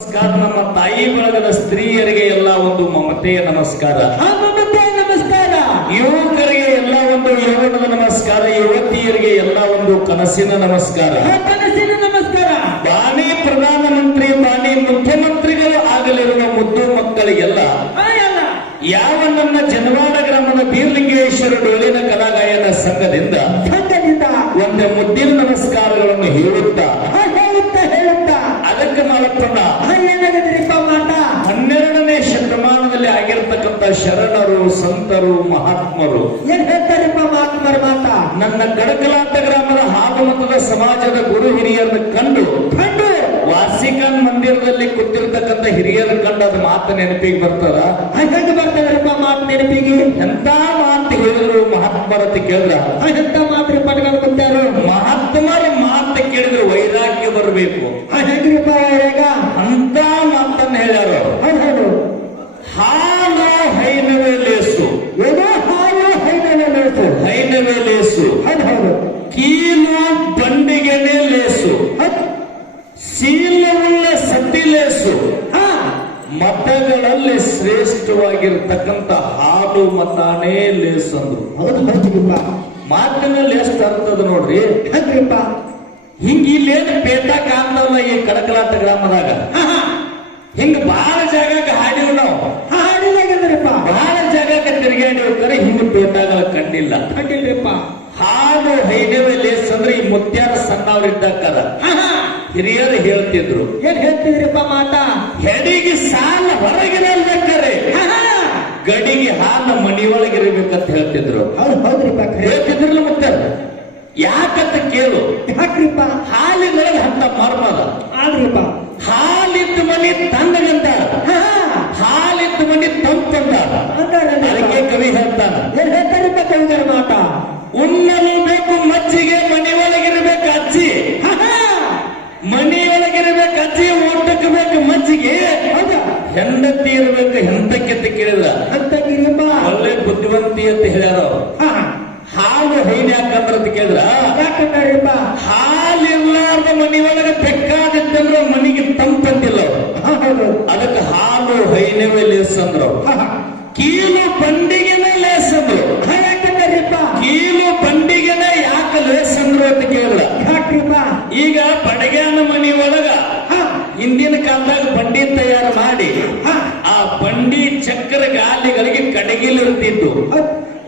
ನಮಸ್ಕಾರ. ನಮ್ಮ ತಾಯಿ ಬಳಗದ ಸ್ತ್ರೀಯರಿಗೆ ಎಲ್ಲ ಒಂದು ಮಮತೆಯ ನಮಸ್ಕಾರ. ಮಮತೆಯ ನಮಸ್ಕಾರ. ಯುವಕರಿಗೆ ಎಲ್ಲ ಒಂದು ಯೌವನದ ನಮಸ್ಕಾರ. ಯುವತಿಯರಿಗೆ ಎಲ್ಲ ಒಂದು ಕನಸಿನ ನಮಸ್ಕಾರ. ಕನಸಿನ ನಮಸ್ಕಾರ. ಬಾಣಿ ಪ್ರಧಾನಮಂತ್ರಿ, ಬಾಣಿ ಮುಖ್ಯಮಂತ್ರಿಗಳು ಆಗಲಿರುವ ಮುದ್ದು ಮಕ್ಕಳಿಗೆಲ್ಲ ಯಾವ ನನ್ನ ಜನವಾಡ ಗ್ರಾಮದ ಬೀರ್ಲಿಂಗೇಶ್ವರ ಡೋಲಿನ ಕಲಾಗಾಯನ ಸಂಘದಿಂದ ಒಂದು ಮುದ್ದಿನ ನಮಸ್ಕಾರಗಳನ್ನು ಹೇಳುತ್ತಾ ಅದಕ್ಕೆ ಮಾಲಪ್ಪಣ್ಣ ಏನಾಗದ್ರಿಪ್ಪ ಮಾಟ 12ನೇ ಶತಮಾನದಲ್ಲಿ ಆಗಿರ್ತಕ್ಕಂಥ ಶರಣರು, ಸಂತರು, ಮಹಾತ್ಮರು ಏನ್ ಹೇಳ್ತಾರಪ್ಪ ಮಹಾತ್ಮರ ಮಾತ? ನನ್ನ ಕಡಕಲಾಟ ಗ್ರಾಮದ ಹಾಲುಮತದ ಸಮಾಜದ ಗುರು ಹಿರಿಯರನ್ನು ಕಂಡು ವಾಸಿಕನ್ ಮಂದಿರದಲ್ಲಿ ಕೂತಿರ್ತಕ್ಕಂಥ ಹಿರಿಯರ ಕಂಡು ಅದು ಮಾತು ನೆನಪಿಗೆ ಬರ್ತದ. ಹೆಂಗ ಬರ್ತಾರಪ್ಪ ಮಾತು ನೆನಪಿಗೆ? ಎಂತ ಮಾತು ಹೇಳಿದ್ರು ಮಹಾತ್ಮರತ ಕೇಳಿದ್ರ ಎಂತ ಮಾತ್ರ ಪಟ್ಕೊಂಡು ಬಂದಾರು. ಮಹಾತ್ಮರ ಮಾತು ಕೇಳಿದ್ರೆ ವೈರಾಗ್ಯ ಬರಬೇಕು. ಹೆಂಗ್ರಿಪ್ಪ ವೈರಾಗ? ಅಂತ ಮಾತನ್ನ ಹೇಳ್ಯಾರ. ಹೌದು. ಹಾಲು ಹೈನವೇ ಲೇಸು, ಏನೋ ಹಾಲು ಹೈನವೇ ಲೇಸು, ಹೈನವೇ ಲೇಸು, ಹೌದು. ಕೀಲು ಬಂಡಿಗೆನೆ ಲೇಸು, ಶೀಲವುಳ್ಳ ಸತಿಲೇಸು, ಮತಗಳಲ್ಲಿ ಶ್ರೇಷ್ಠವಾಗಿರ್ತಕ್ಕಂಥ ಹಾಲು ಮತಾನೇ ಲೇಸು ಅಂದ್ರು. ಹೌದು ಹೌದ್ರಿಪ್ಪ. ಮಾತಿನಲ್ಲಿ ಎಷ್ಟು ಅರ್ಥದ ನೋಡ್ರಿ. ಹಂಗ್ರಿಪ್ಪ. ಹಿಂಗ ಇಲ್ಲೇನು ಪೇಟ ಕಾಣ್ತಲ್ಲ ಈ ಕಡಕಲಾಟ ಗ್ರಾಮದಾಗ. ಹಿಂಗ ಬಹಳ ಜಾಗಕ್ಕೆ ಹಾಡಿವ್ ನಾವು. ಹಾಡಿದಾಗಂದ್ರಿಪ್ಪ. ಬಹಳ ಜಾಗಕ್ಕೆ ತಿರುಗಾಡಿರ್ತಾರೆ. ಹಿಂಗ ಪೇಟಗಳ ಕಂಡಿಲ್ಲ. ಕಂಡಿಲ್ರಿಪ್ಪ. ಹಾಲು ಹೈನವೇ ಲೇಸ್ ಅಂದ್ರೆ ಈ ಮುತ್ಯಾರ ಸಣ್ಣವ್ರಿದ್ದಕ್ಕದ ಹಿರಿಯರು ಹೇಳ್ತಿದ್ರು. ಏನ್ ಹೇಳ್ತಿದ್ರಿಪ್ಪ ಮಾತ? ಹೆಡಿಗೆ ಸಾಲ ಹೊರಗಿರಲ್ಬೇಕಾರೆ ಗಡಿಗೆ ಹಾಲು ಮನಿಯೊಳಗಿರ್ಬೇಕಂತ ಹೇಳ್ತಿದ್ರು. ಹೌದ್ರಿಪ್ಪ. ಹೇಳ್ತಿದ್ರಲ್ಲ ಮುತ್ಯಾರ. ಯಾಕಂತ ಕೇಳು. ಯಾಕ್ರಿಪ್ಪ? ಹಾಲಿನೊಳಗೆ ಅಂತ ಮರ್ಮದ. ಆದ್ರಿಪ್ಪ. ಹಾಲಿದ್ದ ಮನಿ ತಣ್ಣಗಂತ, ಹಾಲಿದ್ದ ಮನಿ ತಂಪಂತ. ಅದಕ್ಕೆ ಕವಿ ಹೇಳ್ತಾನ. ಏನ್ ಹೇಳ್ತಾರಿಪ್ಪ ಕವಿಗಳ ಮಾತ? ಉಣ್ಣಲು ಬೇಕು ಮಜ್ಜಿಗೆ, ಮನೆಯೊಳಗಿರ್ಬೇಕು ಅಜ್ಜಿ. ಮನೆಯೊಳಗಿರ್ಬೇಕು ಅಜ್ಜಿ, ಊಟಕ್ಕೆ ಬೇಕು ಮಜ್ಜಿಗೆ. ಹೆಂಡತಿ ಇರ್ಬೇಕು ಹೆಂಡಕ್ಕೆ ಅಂತ ಕೇಳಿದ್ರ ಅಂತಗಿರಿಪ್ಪ. ಒಳ್ಳೆ ಬುದ್ಧಿವಂತಿ ಅಂತ ಹೇಳ್ಯಾರ. ಹಾಲು ಹೈನ ಯಾಕಂದ್ರ ಅಂತ ಕೇಳಿದ್ರ ಯಾಕಂತಾರಿಪ್ಪ? ಹಾಲಿರ್ಲಾರ್ದ ಮನೆಯೊಳಗೆ ಬೇಕಾದಿತ್ತಂದ್ರ ಮನಿಗೆ ತಂಪಂತಿಲ್ಲ. ಅದಕ್ಕೆ ಹಾಲು ಹೈನವೇ ಲೇಸ್ ಅಂದ್ರು. ಕೀಲು ಬಂಡಿಗೆನೆ ಲೇಸ್ ಅಂದ್ರು. ಯಾಕಂತಾರಿಪ್ಪ? ಕೀಲು ಬಂಡಿಗೆನೆ ಯಾಕೆ ಲೇಸ್ ಅಂದ್ರು ಅಂತ ಕೇಳಿದ್ರ ಯಾಕ್ರಿಪ್ಪ? ಈಗ ಬಡಗ್ಯಾನ ಮನಿ ಒಳಗ ಹಿಂದಿನ ಕಾಲದಾಗ ಬಂಡಿ ತಯಾರು ಮಾಡಿ ಆ ಬಂಡಿ ಚಕ್ರ ಗಾಲಿಗಳಿಗೆ ಕಡಗಿಲ್ ಇರ್ತಿದ್ದು.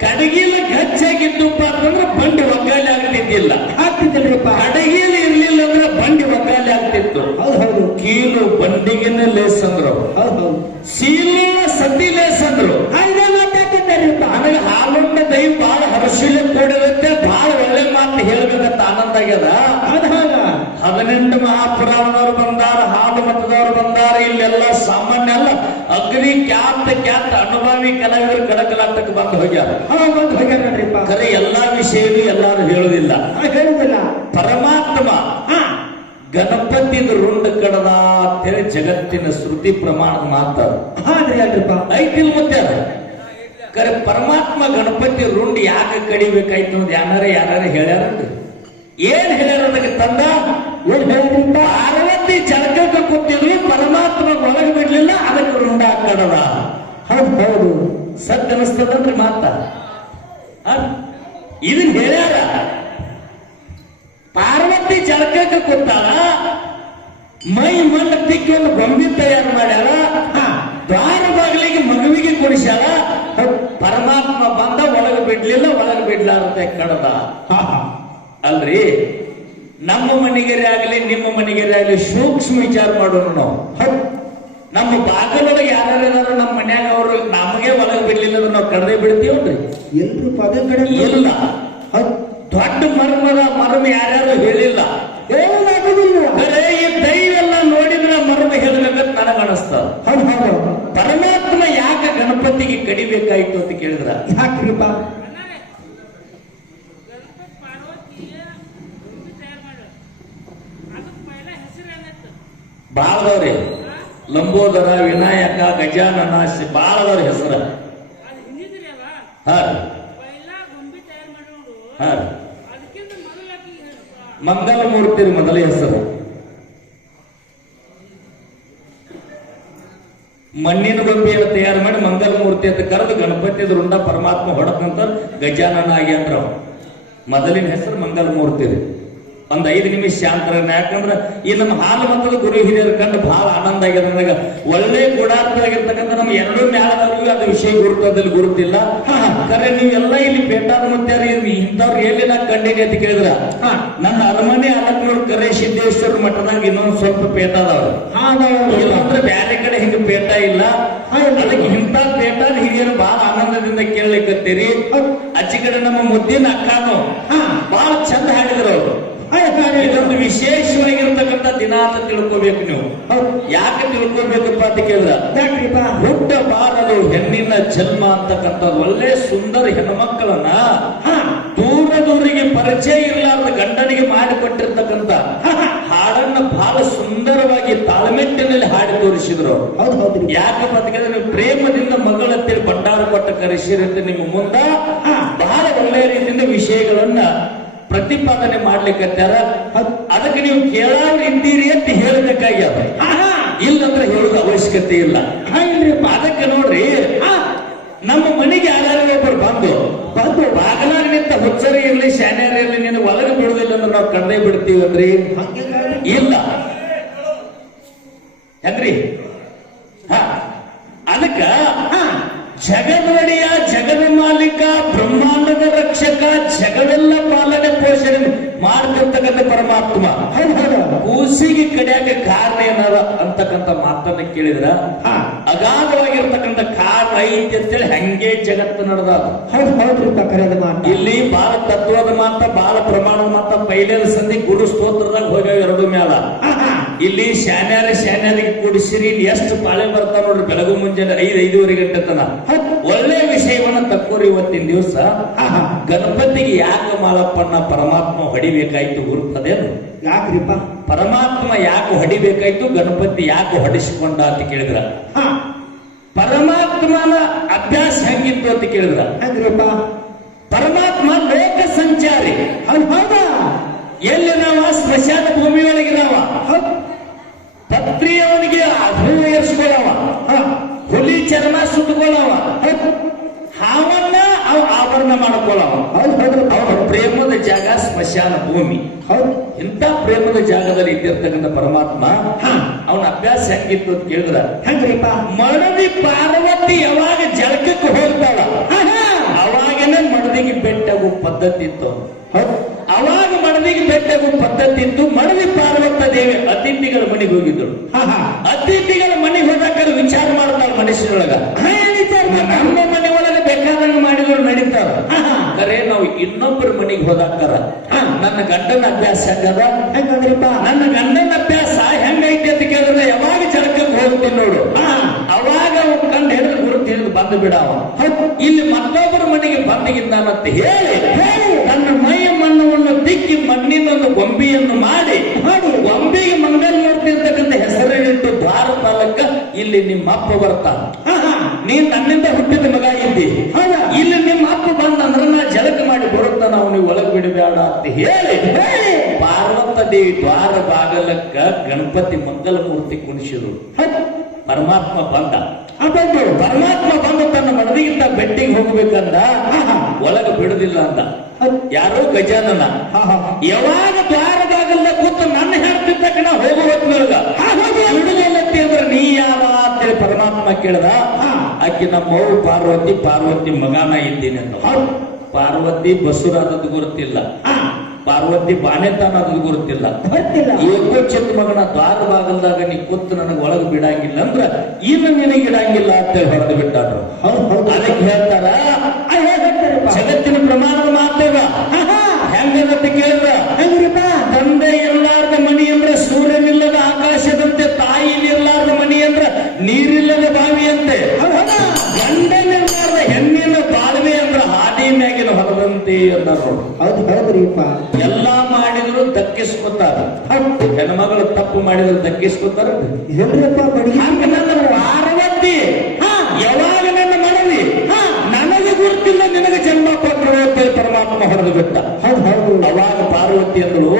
ಕಡಗಿಲ ಗಚ್ಚಾಗಿದ್ದಪ್ಪ ಅಂತಂದ್ರೆ ಬಂಡಿ ಒಗ್ಗಾಲಿ ಆಗ್ತಿದ್ದಿಲ್ಲ. ಆಗ್ತಿದ್ದಿಲ್ರಿಪ್ಪ. ಕಡಗಿಲ್ ಇರ್ಲಿಲ್ಲ ಅಂದ್ರೆ ಬಂಡಿ ಒಗ್ಗಾಲಿ ಆಗ್ತಿತ್ತು. ಹೌದು. ಕೀಲು ಬಂಡಿಗೆನೆ ಲೇಸ್ ಅಂದ್ರು. ಹೌದು. ಸೀಲಿನ ಸತಿ ಲೇಸ್ ಅಂದ್ರು. ಯಾಕಂತಾರಿಪ್ಪ? ನನಗೆ ಹಾಲುಂಡ ದೈವ ಬಹಳ ಹರ್ಷಿಲೆ ಕೂಡಿರುತ್ತೆ. ಬಹಳ ಒಳ್ಳೆ ಮಾತು ಹೇಳ್ಬೇಕಂತ ಆನಂದ ಆಗ್ಯದ. 18 ಮಹಾಪುರಾಣದವ್ರು ಬಂದಾರ, ಹಾಲು ಮತದವ್ರು ಬಂದಾರ. ಇಲ್ಲೆಲ್ಲ ಸಾಮಾನ್ಯ ಅಲ್ಲ, ಅಗ್ನಿ ಖ್ಯಾತ ಅನುಭವಿ ಕಲಾವಿದರು ಕಡಕಲಾಟಕ್ಕೆ ಬಂದು ಹೋಗ್ಯಾರ. ಬಂದು ಹೋಗ್ಯಾರಿಪ್ಪ. ಖರೆ ಎಲ್ಲಾ ವಿಷಯನೂ ಎಲ್ಲಾರು ಹೇಳುದಿಲ್ಲ. ಹೇಳುದಿಲ್ಲ. ಪರಮಾತ್ಮ ಗಣಪತಿದ ರುಂಡ ಕಡದ ಅಂತೇಳಿ ಜಗತ್ತಿನ ಶ್ರುತಿ ಪ್ರಮಾಣದ ಮಾತಾಡ ಐತಿಲ್ ಮುತ್ಯಾರ. ಖರೆ ಪರಮಾತ್ಮ ಗಣಪತಿ ರುಂಡ್ ಯಾಕೆ ಕಡಿಬೇಕಾಯ್ತು ಅಂತ ಯಾರು ಹೇಳ್ಯಾರನ್ರಿ? ಏನ್ ಹೇಳ್ಯಾರ ಅದಕ್ಕೆ ತಂದ? ಪಾರ್ವತಿ ಜಳಕಕ್ಕೆ ಕೂತಿದ್ವಿ, ಪರಮಾತ್ಮ ಒಳಗೆ ಬಿಡ್ಲಿಲ್ಲ, ಅದಕ್ಕೆ ರುಂಡ ಕಡದ. ಹೌದು. ಸತ್ಯ ಅನಿಸ್ತದನ್ರಿ ಮಾತ. ಇದನ್ ಹೇಳ್ಯಾರ. ಪಾರ್ವತಿ ಜಳಕಕ್ಕೆ ಕೂತಾಳ, ಮೈ ಮಣ್ಣ ತಿಕ್ಕಿ ಒಂದು ಗೊಂಬಿ ತಯಾರು ಮಾಡ್ಯಾರ, ದ್ವಾರ ಬಾಗಿಲಿಗೆ ಮಗುವಿಗೆ ಕುಡಿಸ್ಯಾಳ. ಪರಮಾತ್ಮ ಬಂದ, ಒಳಗೆ ಬಿಡ್ಲಿಲ್ಲ, ಒಳಗೆ ಬಿಡ್ಲಾರಂತೆ ಕಡದ. ಅಲ್ರಿ, ನಮ್ಮ ಮನೆಗೆರೆ ಆಗಲಿ ನಿಮ್ಮ ಮನೆಗೆರೆ ಆಗಲಿ ಸೂಕ್ಷ್ಮ ವಿಚಾರ ಮಾಡೋಣ ನಾವು. ನಮ್ಮ ಬಾಗಲೊಳಗೆ ಯಾರ್ಯಾರು ನಮ್ಮ ಮನ್ಯಾಗ ಅವರು ನಮಗೆ ಒಳಗೆ ಬಿಡ್ಲಿಲ್ಲ ಅಂದ್ರೆ ನಾವು ಕಡದೆ ಬಿಡ್ತೀವಲ್ರಿ? ಎಲ್ರು ಪದ ಕಡೆ ಇಲ್ಲ. ದೊಡ್ಡ ಮರ್ಮ ಯಾರ್ಯಾರು ಹೇಳಿಲ್ಲ. ಬರೇ ಈ ದೈವೆಲ್ಲ ನೋಡಿದ್ರೆ ಮರ್ಮ ಹೇಳ್ಬೇಕಂತ ನನಗಣಿಸ್ತಾರ. ಪರಮಾತ್ಮ ಯಾಕೆ ಗಣಪತಿಗೆ ಕಡಿಬೇಕಾಯ್ತು ಅಂತ ಕೇಳಿದ್ರ ಯಾಕ್ರಿಪ್ಪ? ಬಾಳದವ್ರಿ ಲಂಬೋದರ, ವಿನಾಯಕ, ಗಜಾನನ, ಬಾಳದವ್ರ ಹೆಸರ. ಮಂಗಲ ಮೂರ್ತಿ ಮೊದಲ ಹೆಸರು. ಮಣ್ಣಿನ ಗೊಂಬೆಯನ್ನು ತಯಾರು ಮಾಡಿ ಮಂಗಲ ಮೂರ್ತಿ ಅಂತ ಕರೆದು ಗಣಪತಿ ರುಂಡ ಪರಮಾತ್ಮ ಹೊಡಕಂತ ಗಜಾನನ ಆಗಿ ಅಂದ್ರ ಮೊದಲಿನ ಹೆಸರು ಮಂಗಲ ಮೂರ್ತಿ ರೀ. ಒಂದ್ 5 ನಿಮಿಷ ಶಾಂತರ. ಯಾಕಂದ್ರ ಈ ನಮ್ಮ ಹಾಲು ಮತದ ಗುರು ಹಿರಿಯರು ಕಂಡು ಬಹಳ ಆನಂದ ಆಗ್ಯದ ನನಗ. ಒಳ್ಳೆ ಗೂಢಾರ್ಥವಾಗಿರ್ತಕ್ಕಂಥ ನಮ್ಮ ಎರಡೂ ಮ್ಯಾಲದವ್ರಿಗೂ ಅದು ವಿಷಯ ಗುರುತದಲ್ಲಿ ಗುರುತಿಲ್ಲ. ಖರೆ ನೀವೆಲ್ಲ ಇಲ್ಲಿ ಪೇಟಾದ ಮತ್ತೆ ಇಂಥವ್ರು ಎಲ್ಲಿ ನಾ ಕಂಡಿನಿ ಅಂತ ಕೇಳಿದ್ರ ನನ್ನ ಅರಮನೆ ಅಲಕ್ನೂರ್ ಕರೆ ಸಿದ್ದೇಶ್ವರ ಮಠದಾಗ ಇನ್ನೊಂದು ಸ್ವಲ್ಪ ಪೇಟ ಅದಾವ. ಇಲ್ಲಂದ್ರೆ ಬ್ಯಾರೆ ಕಡೆ ಹಿಂಗ ಪೇಟ ಇಲ್ಲ. ಅದಕ್ಕೆ ಇಂಥ ಪೇಟ ಹಿರಿಯರು ಬಹಳ ಆನಂದದಿಂದ ಕೇಳಲಿಕ್ಕತ್ತೀರಿ. ಅಚ್ಚಿ ಕಡೆ ನಮ್ಮ ಮುದ್ದಿನ ಅಕ್ಕನು ಬಹಳ ಚಂದ ಹಾಡಿದ್ರು ಅವರು. ಇದೊಂದು ವಿಶೇಷವಾಗಿರ್ತಕ್ಕಂಥ ದಿನ ಅಂತ ತಿಳ್ಕೋಬೇಕು ನೀವು. ಯಾಕೆ ತಿಳ್ಕೋಬೇಕಪ್ಪ ಅಂತ ಕೇಳಿದ್ರ, ಹುಟ್ಟ ಬಾರಲು ಹೆಣ್ಣಿನ ಜನ್ಮ ಅಂತಕ್ಕಂಥ ಒಳ್ಳೆ ಸುಂದರ ಹೆಣ್ಮಕ್ಕಳನ್ನ ದೂರ ದೂರಿಗೆ ಪರಿಚಯ ಇರಲಾರ್ದ ಗಂಡನಿಗೆ ಮಾಡಿಕೊಟ್ಟಿರ್ತಕ್ಕಂಥ ಹಾಡನ್ನ ಬಹಳ ಸುಂದರವಾಗಿ ತಾಳ್ಮೆಟ್ಟಿನಲ್ಲಿ ಹಾಡಿ ತೋರಿಸಿದ್ರು. ಯಾಕಪ್ಪ ಅಂತ ಕೇಳಿದ್ರೆ, ನೀವು ಪ್ರೇಮದಿಂದ ಮಗಳಂತೇಳಿ ಭಂಡಾರ ಕೊಟ್ಟ ಕರೆಸಿರಂತೆ ನಿಮ್ಮ ಮುಂದ ಬಹಳ ಒಳ್ಳೆಯ ರೀತಿಯಿಂದ ವಿಷಯಗಳನ್ನ ಪ್ರತಿಪಾದನೆ ಮಾಡ್ಲಿಕ್ಕತ್ತಾರ. ಅದಕ್ಕೆ ನೀವು ಕೇಳಾವ್ರು ಇದ್ದೀರಿ ಅಂತ ಹೇಳಬೇಕಾಗ್ಯದ. ಇಲ್ಲಂದ್ರೆ ಹೇಳೋದು ಅವಶ್ಯಕತೆ ಇಲ್ಲ. ಅದಕ್ಕೆ ನೋಡ್ರಿ, ನಮ್ಮ ಮನೆಗೆ ಯಾರು ಒಬ್ಬರು ಬಂದು ಬಾಗಲಾಗ ನಿಂತ ಹುಚ್ಚರಿ ಇರ್ಲಿ ಶಾನ್ಯಾರ ಇರ್ಲಿ ನೀನು ಒಳಗೆ ಬಿಡುದಿಲ್ಲ ಅಂದ್ರೆ ನಾವು ಕಡ್ದೆ ಬಿಡ್ತೀವನ್ರಿ. ಇಲ್ಲ ಹೆಂಗ್ರಿ? ಅದಕ್ಕ ಜಗದೊಡೆಯ, ಜಗದ ಮಾಲೀಕ, ಬ್ರಹ್ಮಾಂಡದ ರಕ್ಷಕ, ಜಗವೆಲ್ಲ ಪಾಲನೆ ಪೋಷಣೆ ಮಾಡ್ತಿರ್ತಕ್ಕಂಥ ಪರಮಾತ್ಮ ಕೂಸಿಗೆ ಕಡಿಯಾಕ ಕಾರಣ ಏನಾರ ಅಂತಕ್ಕಂಥ ಮಾತನ್ನ ಕೇಳಿದ್ರ ಅಗಾಧವಾಗಿರ್ತಕ್ಕಂಥ ಕಾರಣ ಐತಿ ಅಂತೇಳಿ ಹಂಗೆ ಜಗತ್ತು ನಡೆದ. ಇಲ್ಲಿ ಬಾಳ ತತ್ವದ ಮಾತ, ಬಾಳ ಪ್ರಮಾಣದ ಮಾತ. ಪೈಲೇದ ಸಂಧಿ ಗುರು ಸ್ತೋತ್ರದಾಗ ಹೋಗ್ಯಾವ ಎರಡು ಮ್ಯಾಲ. ಇಲ್ಲಿ ಶಾನ್ಯಾರಿಗೆ ಕೂಡಿಸಿರಿ. ಇಲ್ಲಿ ಎಷ್ಟು ಪಾಳೆ ಬರ್ತಾವ ನೋಡ್ರಿ. ಬೆಳಗು ಮುಂಜಾನೆ 5-5:30 ಗಂಟೆ ತನ ಒಳ್ಳೆ ವಿಷಯವನ್ನ ತಕ್ಕೋರಿ. ಇವತ್ತಿನ ದಿವಸ ಗಣಪತಿಗೆ ಯಾಕೆ ಮಾಳಪ್ಪಣ್ಣ ಪರಮಾತ್ಮ ಹೊಡಿಬೇಕಾಯ್ತು ಗುರುತದೇನು? ಯಾಕ್ರಿಪ್ಪ ಪರಮಾತ್ಮ ಯಾಕೆ ಹೊಡಿಬೇಕಾಯ್ತು, ಗಣಪತಿ ಯಾಕೆ ಹೊಡಿಸಿಕೊಂಡ ಅಂತ ಕೇಳಿದ್ರ, ಪರಮಾತ್ಮನ ಅಭ್ಯಾಸ ಹೆಂಗಿತ್ತು ಅಂತ ಕೇಳಿದ್ರ, ಹೆಂಗ್ರಿಪ್ಪ ಪರಮಾತ್ಮ ಲೋಕ ಸಂಚಾರಿ. ಹೌದಾ? ಎಲ್ಲಿ ನಾವ ಸ್ಮಶಾನ ಭೂಮಿಯೊಳಗಿದಾವ, ಪತ್ರಿಯವನಿಗೆ ಹೂ ಏರಿಸ್ಕೊಳ್ಳವ, ಹುಲಿ ಚರ್ಮ ಸುತ್ತಕೊಳ್ಳವ, ಹಾವನ್ನ ಅವ ಆವರಣ ಮಾಡ್ಕೊಳ್ಳವ. ಅವನ ಪ್ರೇಮದ ಜಾಗ ಸ್ಮಶಾನ ಭೂಮಿ. ಇಂಥ ಪ್ರೇಮದ ಜಾಗದಲ್ಲಿ ಇದ್ದಿರ್ತಕ್ಕಂಥ ಪರಮಾತ್ಮ ಅವನ ಅಭ್ಯಾಸ ಹೆಂಗಿತ್ತು ಅಂತ ಕೇಳಿದ್ರ, ಹೆಂಗ್ರಿಪ್ಪ ಮಡದಿ ಪಾರ್ವತಿ ಯಾವಾಗ ಜಳಕಕ್ಕೆ ಹೋಗ್ತಾಳ ಅವಾಗನೇ ಮಡದಿಗೆ ಬೆಟ್ಟಗು ಪದ್ಧತಿ ಇತ್ತು. ಅವಾಗ ಮಡದಿಗೆ ಬೆಟ್ಟಗು ಪದ್ಧತಿ ಇತ್ತು. ಮಡದಿ ಪಾರ್ವತ ದೇವಿ ಅತಿಥಿಗಳ ಮನೆಗೆ ಹೋಗಿದ್ದಳು. ಅತಿಥಿಗಳ ಮನೆಗೆ ಹೋದಾಗ ವಿಚಾರ ಮಾಡ್ತಾಳ ಮನುಷ್ಯರೊಳಗ, ನಮ್ಮ ಮನೆ ಒಳಗೆ ಬೇಕಾದಂಗ ಮಾಡಿದ್ರು ನಡೀತಾರ. ಕರೆ ನಾವು ಇನ್ನೊಬ್ಬರ ಮನೆಗೆ ಹೋದಾಕಾರ ನನ್ನ ಗಂಡನ ಅಭ್ಯಾಸ ಹೆಂಗದ, ಹೆಂಗಂದ್ರಿಪ್ಪ ನನ್ನ ಗಂಡನ ಅಭ್ಯಾಸ ಹೆಂಗೈತಿ ಅಂತ ಕೇಳಿದ್ರೆ, ಯಾವಾಗ ಜಳಕಕ್ಕೆ ಹೋಗ್ತೀನಿ ನೋಡು ಅವಾಗ ಕಂಡು ಹಿಡಿದು ಗುರುತು ಹಿಡಿದು ಬಂದು ಬಿಡವ. ಇಲ್ಲಿ ಮತ್ತೊಬ್ಬರ ಮನೆಗೆ ಬಂದಿದ್ದಾನಂತ ಹೇಳಿ ತನ್ನ ಮೈಯ ಮಣ್ಣವನ್ನು ತಿಕ್ಕಿ ಮಣ್ಣಿನೊಂದು ಗೊಂಬೆಯನ್ನು ಮಾಡಿ ಗೊಂಬೆಗೆ ಮಂಗಲ್ ನೋಡ್ತಿರ್ತಕ್ಕಂಥ ಹೆಸರಿಟ್ಟು ದ್ವಾರ ಪಾಲಕ ಇಲ್ಲಿ ನಿಮ್ಮ ಅಪ್ಪ ಬರ್ತಾನ. ನೀನ್ ನನ್ನಿಂದ ಹುಟ್ಟಿದ ಮಗ ಇದ್ದಿ, ಇಲ್ಲಿ ನಿಮ್ಮ ಅಪ್ಪ ಬಂದಂದ್ರ ನಾ ಜಳಕ ಮಾಡಿ ಬರುತ್ತಾನ, ಅವನಿಗೆ ಒಳಗ್ ಬಿಡಬೇಡ ಅಂತ ಹೇಳಿ ಪಾರ್ವತ ದೇವಿ ದ್ವಾರ ಬಾಗಲಕ್ಕ ಗಣಪತಿ ಮಂಗಲ ಮೂರ್ತಿ ಕುಣಿಸಿದ್ರು. ಪರಮಾತ್ಮ ಬಂದ. ಪರಮಾತ್ಮ ಬಂದು ತನ್ನ ಮನದಿಗಿಂತ ಬೆಟ್ಟಿಗೆ ಹೋಗ್ಬೇಕಂದ, ಒಳಗ ಬಿಡುದಿಲ್ಲ ಅಂತ. ಯಾರೋ ಗಜಾನನ ಯಾವಾಗ ದ್ವಾರದಾಗಲ್ಲ ಕೂತು ನನ್ನ ಹೇಳ್ತಿದ್ದ ಕಣ ಹೋಗು ಹೊತ್ತಿನೊಳಗ ಬಿಡುದಿಲ್ಲತ್ತಿ ಅಂದ್ರೆ ನೀ ಯಾವ ಅಂತೇಳಿ ಪರಮಾತ್ಮ ಕೇಳ್ದ. ಆಕೆ ನಮ್ಮ ಅವ್ರು ಪಾರ್ವತಿ, ಪಾರ್ವತಿ ಮಗನ ಇದ್ದೀನಿ ಅಂತ. ಪಾರ್ವತಿ ಬಸುರಾದದ್ದು ಗುರುತಿಲ್ಲ, ಪಾರ್ವತಿ ಬಾಣೆತಾನ ಅದು ಗುರುತಿಲ್ಲ. ಏಕೋ ಚಿಕ್ಕ ಮಗನ ದ್ವಾರ ಬಾಗಲ್ದಾಗ ನೀ ಕೂತು ನನಗೆ ಒಳಗೆ ಬಿಡಂಗಿಲ್ಲ ಅಂದ್ರ ಇನ್ನು ನಿನಗೆ ಇಡಂಗಿಲ್ಲ ಅಂತ ಹೊಡೆದು ಬಿಟ್ಟಾಡ್ರು. ಅದಕ್ಕೆ ಹೇಳ್ತಾರ, ಜಗತ್ತಿನ ಪ್ರಮಾಣದ ಮಾತೇವ ಹೆಂಗಂತ ಕೇಳಿದ್ರ, ತಂದೆ ಇರಲಾರ್ದ ಮನಿ ಅಂದ್ರೆ ಸೂರ್ಯನಿಲ್ಲದ ಆಕಾಶದಂತೆ, ತಾಯಿ ಇರಲಾರ್ದ ಮನಿ ಅಂದ್ರೆ ನೀರಿಲ್ಲದ ಬಾವಿಯಂತೆ, ಗಂಡನಿರಲಾರ್ದ ಹೆಣ್ಣಿನ ಬಾಳ್ವೆ ಅಂದ್ರೆ ಹಾದಿ ಮ್ಯಾಗಿನ ಹೊರದಂತೆ ಅಂದರು. ಹೌದು ಹೌದ್ರಿಪ್ಪ. ಎಲ್ಲಾ ಮಾಡಿದ್ರು ದಕ್ಕಿಸ್ಕೊತಾರ. ಹೆಣ್ಮಗಳು ತಪ್ಪು ಮಾಡಿದ್ರು ದಕ್ಕಿಸ್ಕೊತಾರ. ಹಂಗ ನನ್ನ ಪಾರ್ವತಿ ಯಾವಾಗ ನನ್ನ ಮನವಿ ನನಗೆ ಗುರುತಿಲ್ಲ, ನಿನಗೆ ಜನ್ಮ ಕೊಟ್ಟರು ಅಂತೇಳಿ ಪರಮಾತ್ಮ ಹೊಡೆದು ಬಿಟ್ಟ. ಅವಾಗ ಪಾರ್ವತಿ ಅಂದಳು,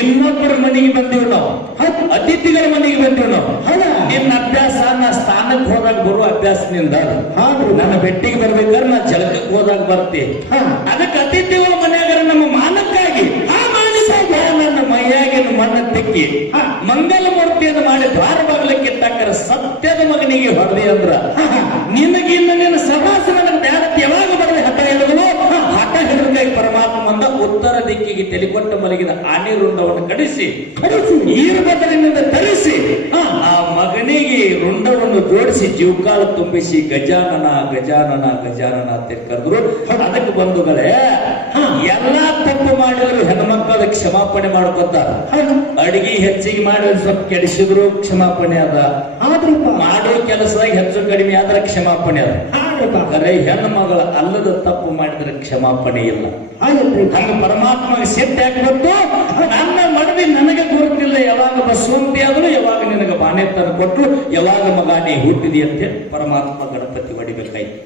ಇನ್ನೊಬ್ಬರ ಮನೆಗೆ ಬಂದಿವ್ ನಾವು, ಅತಿಥಿಗಳ ಮನೆಗೆ ಬಂದಿವ್ ನಾವು, ನಿನ್ನ ಅಭ್ಯಾಸ ನಾ ಸ್ಥಾನಕ್ಕೆ ಅಭ್ಯಾಸದಿಂದ ಹೌದ್ರಿ. ನನ್ನ ಬೆಟ್ಟಿಗೆ ಬರ್ಬೇಕಾದ್ರೆ ನಾ ಜಳಕಕ್ಕೆ ಹೋದಾಗ ಬರ್ತಿ ಹಾ. ಅದಕ್ಕೆ ಅತಿಥಿಗಳ ಮನ್ಯಾಗ ನಮ್ಮ ಮಾನಕ್ಕಾಗಿ ನನ್ನ ಮೈಯಾಗಿನ ಮಣ್ಣ ತಿಕ್ಕಿ ಮಂಗಲ ಮೂರ್ತಿಯನ್ನು ಮಾಡಿ ದ್ವಾರ ಬಾಗಿಲಕ್ಕೆ ತಕ್ಕರ ಸತ್ಯದ ಮಗನಿಗೆ ಹೊಡೆದಿ ಅಂದ್ರ ನಿನಗಿನ್ನ ನಿನ್ನ ಸಮಾಸ ನನಗೆ ಬ್ಯಾಡತ್ ಯಾವಾಗ ಬರದೆ ಹಠ ಹಿಡಿದಳು ಹಠ ಹಿಡಿದಾಗಿ ಪರಮಾತ್ಮ ಬಂದ ಉತ್ತರ ದಿಕ್ಕಿಗೆ ತೆಲಿಕೊಟ್ಟ ಮಲಗಿದ ಆನೆ ರುಂಡವನ್ನು ಕಡಿಸಿ ಈರ್ಬದರಿನಿಂದ ತರಿಸಿ ಆ ಮಗನಿಗೆ ರುಂಡವನ್ನು ಜೋಡಿಸಿ ಜೀವಕಾಲ ತುಂಬಿಸಿ ಗಜಾನನ ಗಜಾನನ ಗಜಾನನ ಅಂತ ಕರೆದ್ರು. ಅದಕ್ಕೆ ಬಂಧುಗಳೇ ಎಲ್ಲಾ ತಪ್ಪು ಮಾಡಿದ್ರು ಹೆಣ್ಮಕ್ಕಳ ಕ್ಷಮಾಪಣೆ ಮಾಡ್ಕೊತಾರ. ಅಡಿಗೆ ಹೆಚ್ಚಿಗೆ ಮಾಡಿ ಸ್ವಲ್ಪ ಕೆಡಿಸಿದ್ರು ಕ್ಷಮಾಪಣೆ ಅದ, ಮಾಡೋ ಕೆಲಸದಾಗ ಹೆಚ್ಚು ಕಡಿಮೆ ಆದ್ರೆ ಕ್ಷಮಾಪಣೆ ಅದ. ಅರೆ ಹೆಣ್ಣು ಮಗಳ ಅಲ್ಲದ ತಪ್ಪು ಮಾಡಿದ್ರೆ ಕ್ಷಮಾಪಣೆ ಇಲ್ಲ. ಹಂಗ ಪರಮಾತ್ಮಗೆ ಸಿಟ್ಟು ಯಾಕೆ ಬಂತು? ನನ್ನ ಮಡದಿ ನನಗೆ ಗುರುತಿಲ್ಲ, ಯಾವಾಗ ಬಸವಂತಿ ಆದ್ರು ಯಾವಾಗ ನಿನಗೆ ಬಾಣೆತನ ಕೊಟ್ರು, ಯಾವಾಗ ಮಗ ನೀ ಹುಟ್ಟಿದಿ ಅಂತ ಪರಮಾತ್ಮ ಗಣಪತಿ ಹೊಡಿಬೇಕಾಯ್ತು.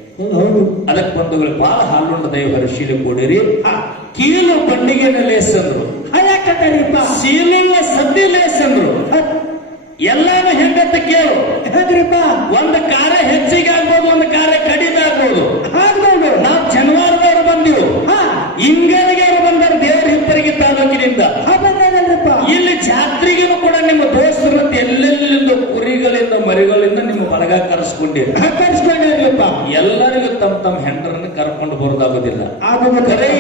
ಅದಕ್ಕೆ ಬಂಧುಗಳು ಬಹಳ ಹಾಲುಂಡ ದೈವರ ಶೀಲು ಕೂಡಿರಿ. ಕೀಲು ಬಂಡಿಗೆ ಲೇಸಂದ್ರು, ಸೀಲಿನ ಸದ್ದಿ ಲೇಸಂದ್ರು. ಎಲ್ಲಾನು ಹೆಂಗಂತ ಕೇಳು. ಒಂದು ಕಾರ ಹೆಚ್ಚಿಗೆ ಆಗ್ಬೋದು, ಒಂದು ಕಾರ ಕಡಿಮೆ ಆಗ್ಬೋದು. ನಾವು ಶನಿವಾರದವ್ರು ಬಂದಿವು, ಹಿಂಗರಿಗೆ ಅವರು ಬಂದಾರ ದೇವರ ಹಿಪ್ಪರಿಗೆ ತಾಲೂಕಿನಿಂದ. ಇಲ್ಲಿ ಜಾತ್ರೆಗೂ ಕೂಡ ನಿಮ್ಮ ದೋಸ್ತರು ಎಲ್ಲೆಲ್ಲಿಂದ ಕುರಿಗಳಿಂದ ಮರಿಗಳಿಂದ ನಿಮ್ಮ ಬಳಗ ಕರೆಸ್ಕೊಂಡಿರಿ. ಎಲ್ಲರಿಗೂ ತಮ್ಮ ಹೆಂಡರನ್ನು ಕರ್ಕೊಂಡು ಬರೋದಾಗೋದಿಲ್ಲ.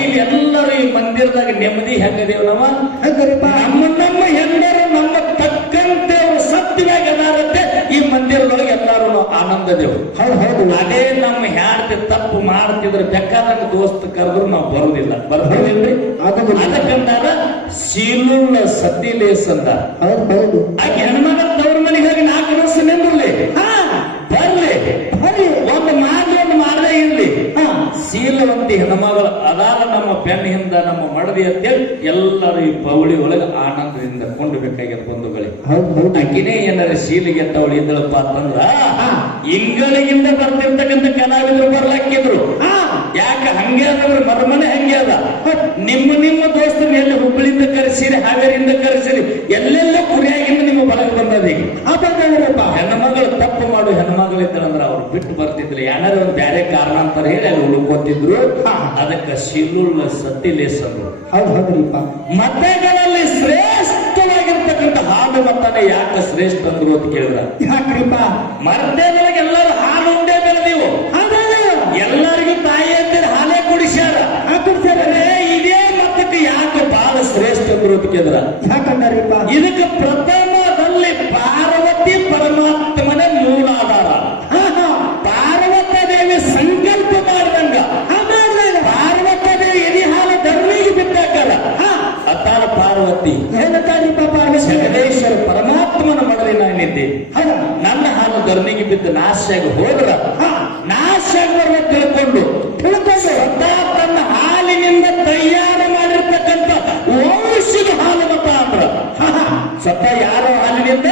ಇಲ್ಲಿ ಎಲ್ಲರೂ ಈ ಮಂದಿರದಾಗ ನೆಮ್ಮದಿ ಹೆಂಗದೇವ್ ನಮ್ಮ ಹೆಂಡರು ನಮ್ಮ ತಕ್ಕಂತೆ ಅವರು ಸತ್ಯವಾಗಿ ಅದಾರತ್ತೆ. ಈ ಮಂದಿರದೊಳಗೆ ಎಲ್ಲರೂ ಆನಂದದೇವು. ಅದೇ ನಮ್ಮ ಹ್ಯಾಡ್ತಿ ತಪ್ಪು ಮಾಡ್ತಿದ್ರೆ ಬೇಕಾದಂಗ ದೋಸ್ತ ಕರೆದ್ರು ನಾವು ಬರುದಿಲ್ಲ. ಬರ್ಬೋದಿಲ್ರಿ? ಅದಕ್ಕಂತಾರ ಸೀಲುಳ್ಳ ಸದ್ದಿ ಲೇಸ್ ಅಂತ. ಆಕೆ ಹೆಣ್ಮಗ ತವ್ರ ಮನೆಗೆ ಹೋಗಿ 4 ವರ್ಷ ನಿಂದ್ರಲಿ, ಬರ್ಲಿ, ಒಂದು ಮಾಡದೇ ಇರ್ಲಿ. ಶೀಲವಂತಿ ಹೆಣ್ಮಗಳು ಅದಾದ ನಮ್ಮ ಬೆನ್ನಿಂದ ನಮ್ಮ ಮಡದಿ ಅಂತೇಳಿ ಎಲ್ಲರೂ ಈ ಪೌಳಿ ಒಳಗೆ ಆನಂದದಿಂದ ಕೊಂಡ್ಬೇಕಾಗ್ಯದ ಬಂಧುಗಳೇ. ಅಕ್ಕಿನೇ ಏನಾರ ಶೀಲಿಗೆ ತವಳಿ ಇದ್ದಳಪ್ಪ ಅಂತಂದ್ರ ಇಂಗಳಿಗಿಂದ ಬರ್ತಿರ್ತಕ್ಕಂಥ ಕಲಾವಿದರು ಬರ್ಲಾಕಿದ್ರು. ಯಾಕ ಹಂಗೆ ಅದ್ರ ಮರಮನೆ ಹಂಗೆ ಅದ. ನಿಮ್ಮ ದೋಸ್ತರು ಎಲ್ಲಿ ಹುಬ್ಬಳ್ಳಿಯಿಂದ ಕರೆಸಿರಿ, ಹಾವೇರಿಯಿಂದ ಕರೆಸಿರಿ, ಎಲ್ಲೆಲ್ಲ ಕುರಿಯಾಗಿಂದ ನಿಮ್ಮ ಬಳಗ ಬಂದದ. ಈಗ ಹೆಣ್ಮಗಳು ತಪ್ಪು ಮಾಡು ಹೆಣ್ಮಗಳಿದ್ದಾರಂದ್ರ ಅವ್ರು ಬಿಟ್ಟು ಬರ್ತಿದ್ರು. ಏನಾರ ಒಂದು ಬೇರೆ ಕಾರಣ ಅಂತ ಹೇಳಿ ಅಲ್ಲಿ ಉಳ್ಕೋತಿದ್ರು. ಅದಕ್ಕೆ ಶಿಲುಳ್ಳ ಸತ್ತಿ ಲೇಸಂದ್ರು. ಮತಗಳಲ್ಲಿ ಶ್ರೇಷ್ಠವಾಗಿರ್ತಕ್ಕಂಥ ಹಾಲು ಮತನ ಯಾಕೆ ಶ್ರೇಷ್ಠ ಅಂದ್ರು ಅಂತ ಕೇಳಿದ್ರ, ಮರದೇವರಿಗೆ ಎಲ್ಲರೂ ಹಾಲು ಉಂಡೆ ಬೆಳೆದೀವು, ಎಲ್ಲರಿಗೂ ತಾಯಿ ಅಂತೇಳಿ ಹಾಲೇ ಕುಡಿಸ್ಯಾರ. ಇದೇ ಮತಕ್ಕೆ ಯಾಕೆ ಬಹಳ ಶ್ರೇಷ್ಠ ಅಂದ್ರು ಅಂತ ಕೇಳಿದ್ರ, ಇದಕ್ಕೆ ಪ್ರಥಮದಲ್ಲಿ ಪಾರ್ವತಿ ಪರಮಾತ್ಮನ ಮೂಲಾಧಾರ. ಪಾರ್ವತ ದೇವಿ ಸಂಕಲ್ಪ ಮಾಡಿದಂಗ ಪಾರ್ವತದೇವಿ ಎದಿ ಹಾಲು ಧರ್ಮಿಗೆ ಬಿದ್ದಾಕಲ್ಲ ಅತ್ತಾರ ಪಾರ್ವತಿ ಜಗದೇಶ್ವರ ಪರಮಾತ್ಮನ ಮಡಲಿ ನಾನಿದ್ದೆ. ನನ್ನ ಹಾಲು ಧರ್ಮಿಗೆ ಬಿದ್ದು ನಾಶಾಗಿ ಹೋದ್ರ ನಾಶಾಗಿ ಬರುವ ತಿಳ್ಕೊಂಡು ತನ್ನ ಹಾಲಿನಿಂದ ತಯಾರು ಮಾಡಿರ್ತಕ್ಕಂಥ ವಂಶದ ಹಾಲು ಮತ ಅಂದ್ರ ಸ್ವತಃ ಯಾರೋ ಹಾಲಿನಿಂದ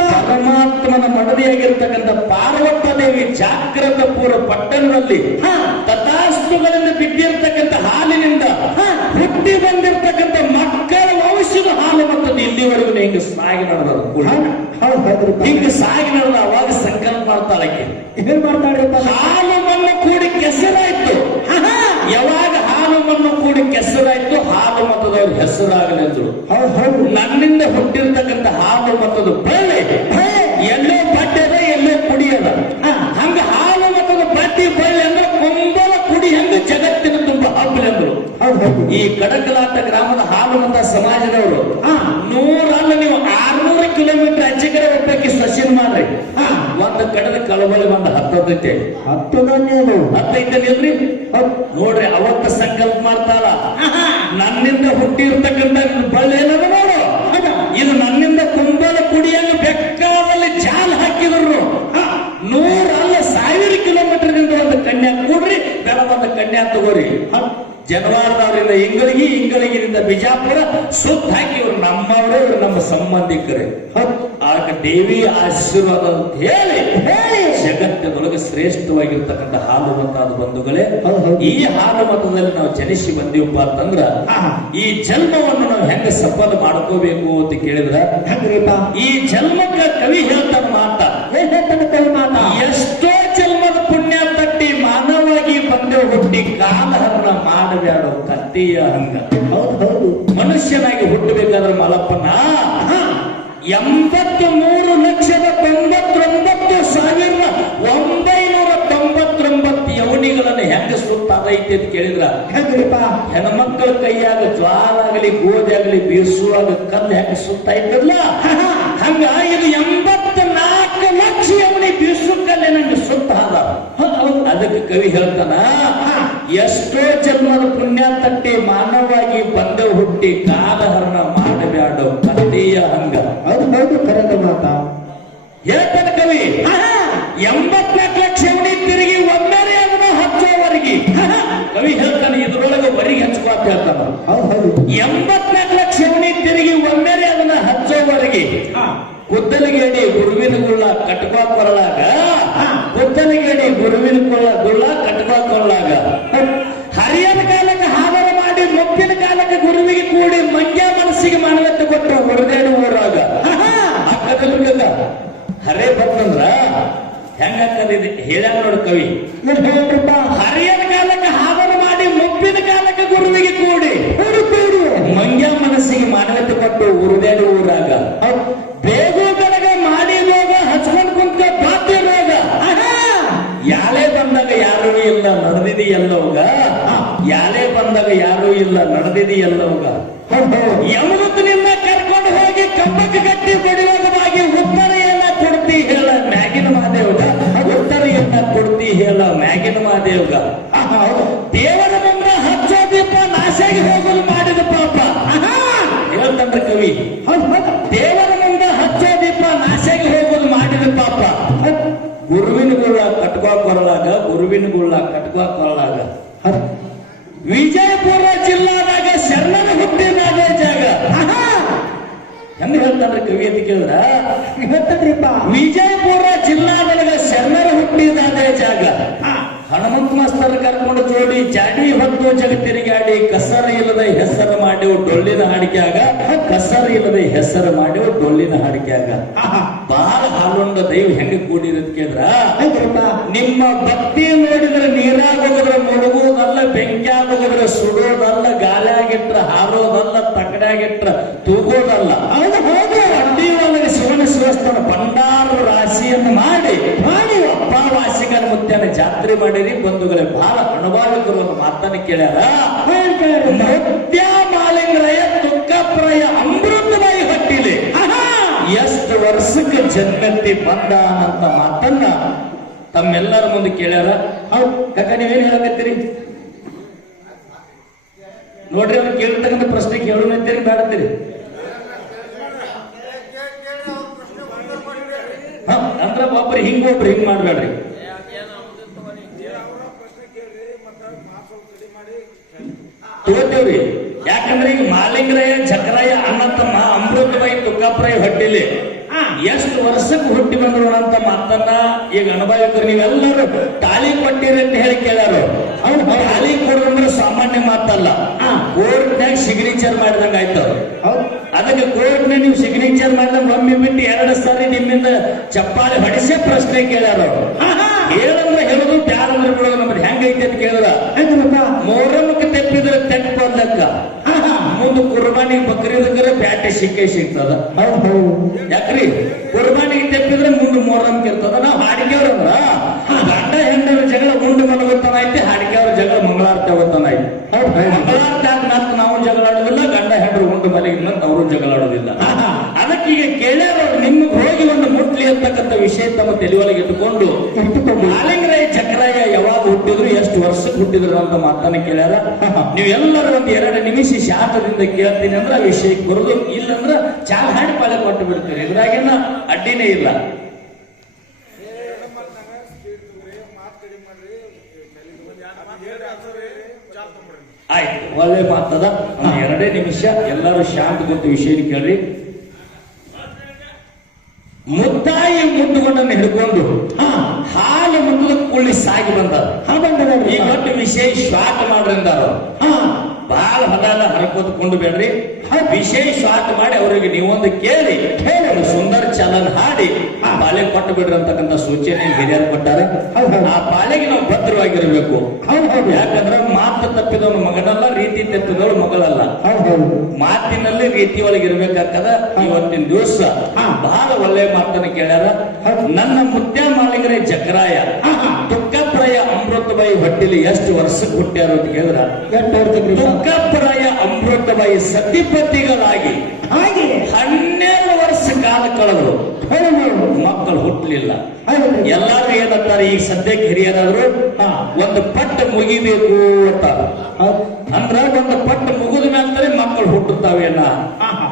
ಪರಮಾತ್ಮನ ಮಡದಿಯಾಗಿರ್ತಕ್ಕಂಥ ಪಾರ್ವತ ದೇವಿ ಜಾಗ್ರತ ಪೂರ್ವ ಪಟ್ಟಣದಲ್ಲಿ ತಥಾಸ್ತುಗಳಿಂದ ಬಿದ್ದಿರ್ತಕ್ಕಂಥ ಹಾಲಿನಿಂದ ಹುಟ್ಟಿ ಬಂದಿರ್ತಕ್ಕಂಥ ಮಕ್ಕಳ ವಂಶದ ಹಾಲು ಮತ್ತದು ಇಲ್ಲಿವರೆಗೂ ಹಿಂಗ ಸಾಗಿ ನಡೆದ ಹಿಂಗ ಸಾಗಿ ನಡೆದ. ಅವಾಗ ಸಂಕಲ್ಪ ಮಾಡ್ತಾಳಕ್ಕೆ, ಏನ್ ಮಾಡ್ತಾಳೆ? ಹಾಲು ಮಣ್ಣು ಕೂಡಿ ಕೆಸರಾಯ್ತು. ಯಾವಾಗ ಹಾಲು ಮಣ್ಣು ಕೂಡಿ ಕೆಸರಾಯ್ತು ಹಾಲು ಮತದವ್ರ ಹೆಸರಾಗಲೆಂದ್ರು. ನನ್ನಿಂದ ಹುಟ್ಟಿರ್ತಕ್ಕಂಥ ಹಾಲು ಮತದ ಬಳ್ಳಿ ಎಲ್ಲೋ ಬಡ್ಡದ ಎಲ್ಲೋ ಕುಡಿಯದ. ಹಂಗ ಹಾಲು ಮತದ ಬಡ್ಡಿ ಬಳ್ಳಿ ಅಂದ್ರೆ ಕುಂಬಲ ಕುಡಿ ಹೆಂಗ ಜಗತ್ತಿನ ತುಂಬ ಹಬ್ಬಲೆಂದ್ರು. ಈ ಕಡಕಲಾಟ ಗ್ರಾಮದ ಹಾಲು ಮತ ಸಮಾಜದವರು 100 ನೀವು 600 ಕಿಲೋಮೀಟರ್ ಆಚೆ ಕಡೆ ಒಪ್ಪಕ್ಕೆ ಸಸಿನ್ ಮಾಡ್ರಿ. ಒಂದು ಕಡದ ಕಳವಳಿ ಒಂದು 10 ನೋಡ್ರಿ. ಅವತ್ತ ಸಂಕಲ್ಪ ಮಾಡ್ತಾರ, ನನ್ನಿಂದ ಹುಟ್ಟಿರ್ತಕ್ಕಂಥ ಬಳ್ಳಿ ಏನದ ನೋಡು, ಇದು ನನ್ನಿಂದ ಕುಂಬಲ ಕುಡಿಯಂಗ ಬೆಕ್ಕಾದಲ್ಲಿ ಜಾಲ ಹಾಕಿದ್ರು 100 ಕಿಲೋಮೀಟರ್ನಿಂದ ಒಂದು ಕನ್ಯಾ ಕೂಡ್ರಿ, ಬೆಳ ಒಂದು ಕನ್ಯಾ ತಗೋರಿ. ಜನವಾರದವರಿಂದ ಇಂಗಳಿಗಿನಿಂದ ಬಿಜಾಪುರ ಸುತ್ತ ಹಾಕಿ ಇವ್ರು ನಮ್ಮವರೇ, ಇವ್ರು ನಮ್ಮ ಸಂಬಂಧಿಕರೇ. ಆಗ ದೇವಿ ಆಶೀರ್ವಾದ ಅಂತ ಹೇಳಿ ಜಗತ್ತಿನೊಳಗೆ ಶ್ರೇಷ್ಠವಾಗಿರ್ತಕ್ಕಂಥ ಹಾಲು ಮತ ಅದು ಬಂಧುಗಳೇ. ಈ ಹಾಲು ಮತದಲ್ಲಿ ನಾವು ಜನಿಸಿ ಬಂದೀವಪ್ಪ ಅಂತಂದ್ರ ಈ ಜನ್ಮವನ್ನು ನಾವು ಹೆಂಗ ಸಫಲ ಮಾಡ್ಕೋಬೇಕು ಅಂತ ಕೇಳಿದ್ರ, ಈ ಜನ್ಮಕ್ಕ ಕವಿ ಹೇಳ್ತಾನ ಮಾತ ಕತ್ತೆಯ ಹಂಗ. ಹೌದು ಹೌದು. ಮನುಷ್ಯನಾಗಿ ಹುಟ್ಟಬೇಕಾದ್ರೆ ಮಲಪ್ಪನ 83,99,999 ಯವನಿಗಳನ್ನು ಹೆಂಗ ಸುತ್ತಾದೈತಿ ಅಂತ ಕೇಳಿದ್ರ ಹೆಂಗ್ರಿಪ್ಪ? ಹೆಣ್ಮಕ್ಕಳ ಕೈಯಾಗ ಜ್ವಾಲ ಆಗಲಿ ಗೋಧಿ ಆಗಲಿ ಬೀಸುವಾಗ ಕಲ್ಲು ಹೆಂಗ ಸುತ್ತ ಇದ್ದಲ್ಲ ಹಂಗ ಇದು 84 ಲಕ್ಷ ಯವನಿ ಬೀಸು ಕಲ್ಲೆ ನಂಗೆ ಸುತ್ತ ಅದ. ಅದಕ್ಕೆ ಕವಿ ಹೇಳ್ತಾನ, ಎಷ್ಟೋ ಜನ್ಮದ ಪುಣ್ಯ ತಟ್ಟಿ ಮಾನವಾಗಿ ಬಂದ ಹುಟ್ಟಿ ಕಾಲಹರಣ ಮಾಡಬ್ಯಾಡೋ ಕತ್ತೆಯ ಹಂಗ. ಹೌದು ಹೌದು, ಕರೆದ ಮಾತ ಹೇಳ್ತಾನ ಕವಿ. 84 ಲಕ್ಷ ಯವನಿ ತಿರುಗಿ ಒಮ್ಮೆರೆ ಅದನ್ನ ಹಚ್ಚೋವರೆಗೆ ಕವಿ ಹೇಳ್ತಾನೆ. ಇದ್ರೊಳಗೆ ವರಿಗೆ ಹಚ್ಕೋತ ಹೇಳ್ತಾನ. ಹೌದು ಹೌದು. 84 ಲಕ್ಷ ಯವನಿ ತಿರುಗಿ ಒಮ್ಮೆರೆ ಅದನ್ನ ಹಚ್ಚೋವರೆಗೆ ಕುದ್ದಲಿಗೇಡಿ ಗುರುವಿನ ಗುಳ್ಳ ಕಟ್ಕೋ ಕೊರಳಾಗ, ಕುದ್ದಲಿಗೇಡಿ ಗುರುವಿನ ಗುಳ್ಳ ಕಟ್ಕೋ ಕೊರಳಾಗ, ಹರಿಯನ ಕಾಲಕ್ಕೆ ಹಾದರ ಮಾಡಿ ಮುಪ್ಪಿನ ಕಾಲಕ್ಕೆ ಗುರುವಿಗೆ ಕೂಡಿ ಮಂಗ್ಯ ಮನಸ್ಸಿಗೆ ಮಾನವತೆ ಕೊಟ್ಟು ಹೊರದೇಡು ಊರಾಗ ಅಕ್ಕದಲ್ಲ ಹರೇ ಬಂತಂದ್ರ ಹೆಂಗಕ್ಕದಿದೆ ಹೇಳ್ಯಾರ ನೋಡು ಕವಿ. ಹರಿಯನ ಕಾಲಕ್ಕೆ ಹಾದರ ಮಾಡಿ ಮುಪ್ಪಿನ ಕಾಲಕ್ಕೆ ಗುರುವಿಗೆ ಕೂಡಿ ಮಂಗ್ಯ ಮನಸ್ಸಿಗೆ ಮಾನವತೆ ಕೊಟ್ಟು ಉರುದೇಡು ಊರಾಗ ಬೇಗು ಬೆಳಗ ಮಾಡಿ ರೋಗ ಹಚ್ಕೊಂಡ್ ಕುಂತ ಬಾಧ್ಯ ರೋಗ ಯಾಲೇ ಬಂದಾಗ ಯಾರೂ ಇಲ್ಲ ನಡೆದಿದಿ ಎಲ್ಲವಾಗ, ಯಾಲೇ ಬಂದಾಗ ಯಾರೂ ಇಲ್ಲ ನಡೆದಿದಿ ಎಲ್ಲವಾಗ, ಯಮದೂತನಿಂದ ಕರ್ಕೊಂಡು ಹೋಗಿ ಕಂಬಕ್ಕೆ ಗಟ್ಟಿ ಬಡಿಯೋಗವಾಗಿ ಉತ್ತರೆಯನ್ನ ಕೊಡ್ತಿ ಹೇಳ ಮ್ಯಾಗಿನ ಮಹಾದೇವ್ಗ, ಉತ್ತರೆಯನ್ನ ಕೊಡ್ತಿ ಹೇಳ ಮ್ಯಾಗಿನ ಮಹಾದೇವ್ಗ. ದೇವರ ಮುಂದೆ ಹಚ್ಚೋ ದೀಪ ನಾಶಾಗಿ ಹೋಗಲು ಮಾಡಿದ ಪಾಪ ಹೇಳ್ತಂದ್ರ ಕವಿ. ದೇವರ ಮುಂದೆ ಹಚ್ಚೋ ದೀಪ ನಾಶಾಗಿ ಹೋಗಲು ಮಾಡಿದ ಪಾಪ. ಗುರುವಿನ ಗುಳ್ಳ ಕಟ್ಕೋ ಕೊರಳಾಗ, ಗುರುವಿನ ಗುಳ್ಳ ಕಟ್ಕೋ ಕೊರಳಾಗ, ವಿಜಯಪುರ ಜಿಲ್ಲಾದಾಗ ಶರಣನ ಹುಟ್ಟಿದ ಜಾಗ ಹೆಂಗ ಹೇಳ್ತಾರ ಕವಿ ಅಂತ ಕೇಳಿದ್ರ ವಿಜಯಪುರ ಜಿಲ್ಲಾದೊಳಗ ಶರಣರ ಹುಟ್ಟಿದ ಜಾಗ. ಹನುಮಂತ ಮಾಸ್ತರ್ ಕರ್ಕೊಂಡು ಜೋಡಿ ಜಾಡಿ ಹೊತ್ತು ಜಗ ತಿರುಗಾಡಿ ಕಸರ ಇಲ್ಲದ ಹೆಸರು ಮಾಡಿವು ಡೊಳ್ಳಿನ ಹಾಡಿಕೆಯಾಗ, ಕಸರ ಇಲ್ಲದ ಹೆಸರು ಮಾಡಿವು ಡೊಳ್ಳಿನ ಹಾಡಿಕೆಯಾಗ. ಬಾಳ ಹಾಲುಂಡ ದೈವ ಹೆಂಗ ಕೂಡಿರೋದ್ ಕೇಳಿದ್ರ ನಿಮ್ಮ ಭಕ್ತಿ ನೋಡಿದ್ರೆ ನೀರಾಗೋದ್ರ ಮುಳುಗುವುದಲ್ಲ, ಬೆಂಕಿಯಾಗೋದ್ರ ಸುಡೋದಲ್ಲ, ಗಾಳಿಯಾಗಿಟ್ರ ಹಾರೋದಲ್ಲ, ತಕಡಾಗಿಟ್ರ ತೂಗೋದಲ್ಲ. ಅಡ್ಡಿ ಒಳಗೆ ಶಿವನ ಶಿವಸ್ಥಾನ ಭಂಡಾರ ರಾಶಿಯನ್ನು ಮಾಡಿ ಅಪ್ಪಾವಾಸಿಗರ ಮುತ್ತನ ಜಾತ್ರೆ ಮಾಡಿರಿ ಬಂಧುಗಳೇ. ಬಹಳ ಅನುಭವಿಕರು ಒಂದು ಮಾತನ್ನು ಕೇಳ್ಯಾರ. ಮುತ್ಯ ಮಾಲಿಂಗರಾಯ ತುಕ್ಕಪ್ರಾಯ ಅಮೃತಮಯ ಹಟ್ಟಿಲಿ ಎಷ್ಟು ವರ್ಷಕ್ಕೆ ಜನ್ಮತಿ ಬಂದ ಅಂತ ಮಾತನ್ನ ತಮ್ಮೆಲ್ಲರ ಮುಂದೆ ಕೇಳ್ಯಾರ. ಯಾಕ ನೀವೇನ್ ಹೇಳಕತ್ತೀರಿ ನೋಡ್ರಿ, ಅವ್ರು ಕೇಳ್ತಕ್ಕಂಥ ಪ್ರಶ್ನೆ ಕೇಳೋಣಂತೀರಿ ಬೇಡತ್ತೀರಿ? ಅಂದ್ರ ಒಬ್ರು ಹಿಂಗ್ ಮಾಡ್ಬೇಡ್ರಿ. ತಗೋತೇವ್ರಿ. ಯಾಕಂದ್ರೆ ಈಗ ಮಾಲಿಂಗರಾಯ ಚಕ್ರಾಯ ಅಣ್ಣ ತಮ್ಮ ಅಮೃತಮಯಿ ತುಕ್ಕಪ್ರಾಯ ಹೊಟ್ಟಿಲಿ ಎಷ್ಟು ವರ್ಷಕ್ಕೆ ಹುಟ್ಟಿ ಬಂದ್ರು ಅಂತ ಮಾತನ್ನ ಈಗ ಅನುಭವಿಕರು ನೀವೆಲ್ಲರೂ ತಾಳಿ ಕೊಟ್ಟಿರಿ ಅಂತ ಹೇಳಿ ಕೇಳ್ಯಾರು. ಅವ್ರು ತಾಳಿ ಕೊಡೋದಂದ್ರೆ ಸಾಮಾನ್ಯ ಮಾತಲ್ಲ. ಕೋರ್ಟ್ನಾಗ ಸಿಗ್ನೇಚರ್ ಮಾಡಿದಂಗ ಆಯ್ತು. ಅದಕ್ಕೆ ಕೋರ್ಟ್ನ ನೀವು ಸಿಗ್ನೇಚರ್ ಮಾಡಿದಂಗ ಒಮ್ಮೆ ಬಿಟ್ಟು 2 ಸಾರಿ ನಿಮ್ಮಿಂದ ಚಪ್ಪಾಳೆ ಹೊಡಿಸೇ ಪ್ರಶ್ನೆ ಕೇಳ್ಯಾರ. ಹೇಳಂದ್ರೆ ಹೇಳುದು, ಬ್ಯಾರಂದ್ರೆ ಬಿಡೋದು. ನಮ್ದು ಹೆಂಗೈತೆ ಅಂತ ಕೇಳಿದ್ರ ಮೊಹರಮಕ್ಕೆ ತೆಪ್ಪಿದ್ರೆ ತೆಪ್ಪ ಲೆಕ್ಕ, ಮುಂದೆ ಕುರ್ಬಾನಿ ಬಕ್ರೀದಕ್ಕರೆ ಬ್ಯಾಟೆ ಸಿಕ್ಕೇ ಸಿಗ್ತದ. ಯಾಕ್ರಿ ಕುರ್ಬಾನಿಗೆ ತೆಪ್ಪಿದ್ರೆ ಮುಂದೆ ಮೊಹರಮ್ಗೆ ಇರ್ತದ. ನಾವು ಹಾಡಿಕೆಯವ್ರಂದ್ರ ಗಂಡ ಹೆಂಡರ ಜಗಳ ಉಂಡು ಮಲಗುತ್ತಾನ ಐತಿ, ಹಾಡಿಕೆಯವ್ರ ಜಗಳ ಮಂಗಳಾರತಿ ಅವತ್ತನ ಐತಿ. ಮಂಗಳಾರತಿ ಆದ ನಾವು ಜಗಳ ಆಡೋದಿಲ್ಲ, ಗಂಡ ಹೆಂಡರು ಉಂಡು ಮಲಗಿದ ಅವರು ಜಗಳ ಆಡೋದಿಲ್ಲ. ಅದಕ್ಕೆ ಈಗ ಕೇಳ್ಯಾರವ್ರು ನಿಮ್ಗೆ ಹೋಗಿ ಒಂದು ಮುಟ್ಲಿ ಅಂತಕ್ಕಂಥ ವಿಷಯ ತಮ್ಮ ತಲೆಯೊಳಗೆ ಇಟ್ಟುಕೊಂಡು ಮಾಲಿಂಗರಾಯ ಚಕ್ರಾಯ ಯಾವಾಗ ಹುಟ್ಟಿದ್ರು, ಎಷ್ಟು ವರ್ಷಕ್ಕೆ ಹುಟ್ಟಿದ್ರು ಅಂತ ಮಾತನ್ನ ಕೇಳ್ಯಾರ. ನೀವೆಲ್ಲರೂ ಒಂದು 2 ನಿಮಿಷ ಶಾಂತದಿಂದ ಕೇಳ್ತೀನಿ ಅಂದ್ರೆ ಆ ವಿಷಯಕ್ಕೆ ಬರೋದು, ಇಲ್ಲಂದ್ರ ಚಾಲ್ ಹಾಡಿ ಪಾಲೆ ಕೊಟ್ಟು ಬಿಡ್ತೀರಿ. ಇದ್ರಾಗೇನ ಅಡ್ಡಿನೇ ಇಲ್ಲ. ಆಯ್ತು, ಒಳ್ಳೆ ಮಾತದ. 2 ನಿಮಿಷ ಎಲ್ಲರೂ ಶಾಂತ ಗೊತ್ತು ವಿಷಯ ಕೇಳ್ರಿ. ಮುತ್ತಾಯಿ ಮುಟ್ಟುಗೊಂಡನ್ನು ಹಿಡ್ಕೊಂಡು ಹಾಲು ಮುಟ್ಟದ ಕುಳ್ಳಿ ಸಾಗಿ ಬಂದ. ಈ ಒಟ್ಟು ವಿಷಯ ಶಾರ್ಟ್ ಮಾಡ್ರಿಂದಾರ. ಬಹಳ ಹೊಲ ಎಲ್ಲ ಹರ್ಕೋತ್ಕೊಂಡು ಬೇಡ್ರಿ ವಿಶೇಷವಾದ ಮಾಡಿ ಅವರಿಗೆ ನೀವೊಂದು ಕೇಳಿ ಒಂದು ಸುಂದರ ಚಾಲನ್ ಹಾಡಿ ಆ ಪಾಲೆ ಕೊಟ್ಟು ಬಿಡ್ರಿ ಅಂತಕ್ಕಂಥ ಸೂಚನೆ ಹಿರಿಯರು ಕೊಟ್ಟಾರೆ. ಆ ಪಾಲೆಗೆ ನಾವು ಭದ್ರವಾಗಿರ್ಬೇಕು. ಯಾಕಂದ್ರೆ ಮಾತು ತಪ್ಪಿದವನು ಮಗನಲ್ಲ, ರೀತಿ ತಪ್ಪಿದವಳು ಮಗಳಲ್ಲ. ಮಾತಿನಲ್ಲಿ ರೀತಿ ಒಳಗೆ ಇರ್ಬೇಕಾಗ್ತದ. ಇವತ್ತಿನ ದಿವಸ ಬಹಳ ಒಳ್ಳೆ ಮಾತನ್ನು ಕೇಳ್ಯಾರ. ನನ್ನ ಮುತ್ಯ ಮಾಳಿಗರೇ ಜಕರಾಯ ತುಕ್ಕಪ್ಪರಾಯ ಅಮೃತಬಾಯಿ ಹೊಟ್ಟಿಲಿ ಎಷ್ಟು ವರ್ಷಕ್ಕೆ ಹುಟ್ಟ್ಯಾರ ಅಂತ ಕೇಳಿದ್ರ, ತುಕ್ಕಪ್ಪರಾಯ ಅಮೃತಬಾಯಿ ಸತಿಪತಿಗಳಾಗಿ ಹಾಗೆ 12 ವರ್ಷ ಕಾಲ ಕಳೆದ್ರು, ಮಕ್ಕಳು ಹುಟ್ಟಲಿಲ್ಲ. ಎಲ್ಲಾರು ಏನಂತಾರೆ, ಈಗ ಸದ್ಯಕ್ಕೆ ಹಿರಿಯರಾದ್ರು ಒಂದು ಪಟ್ಟ ಮುಗಿಬೇಕು ಅಂತ. ಅಂದ್ರ ಒಂದು ಪಟ್ಟ ಮುಗಿದ ಮೇಲೆ ಮಕ್ಕಳು ಹುಟ್ಟುತ್ತಾವೇನ,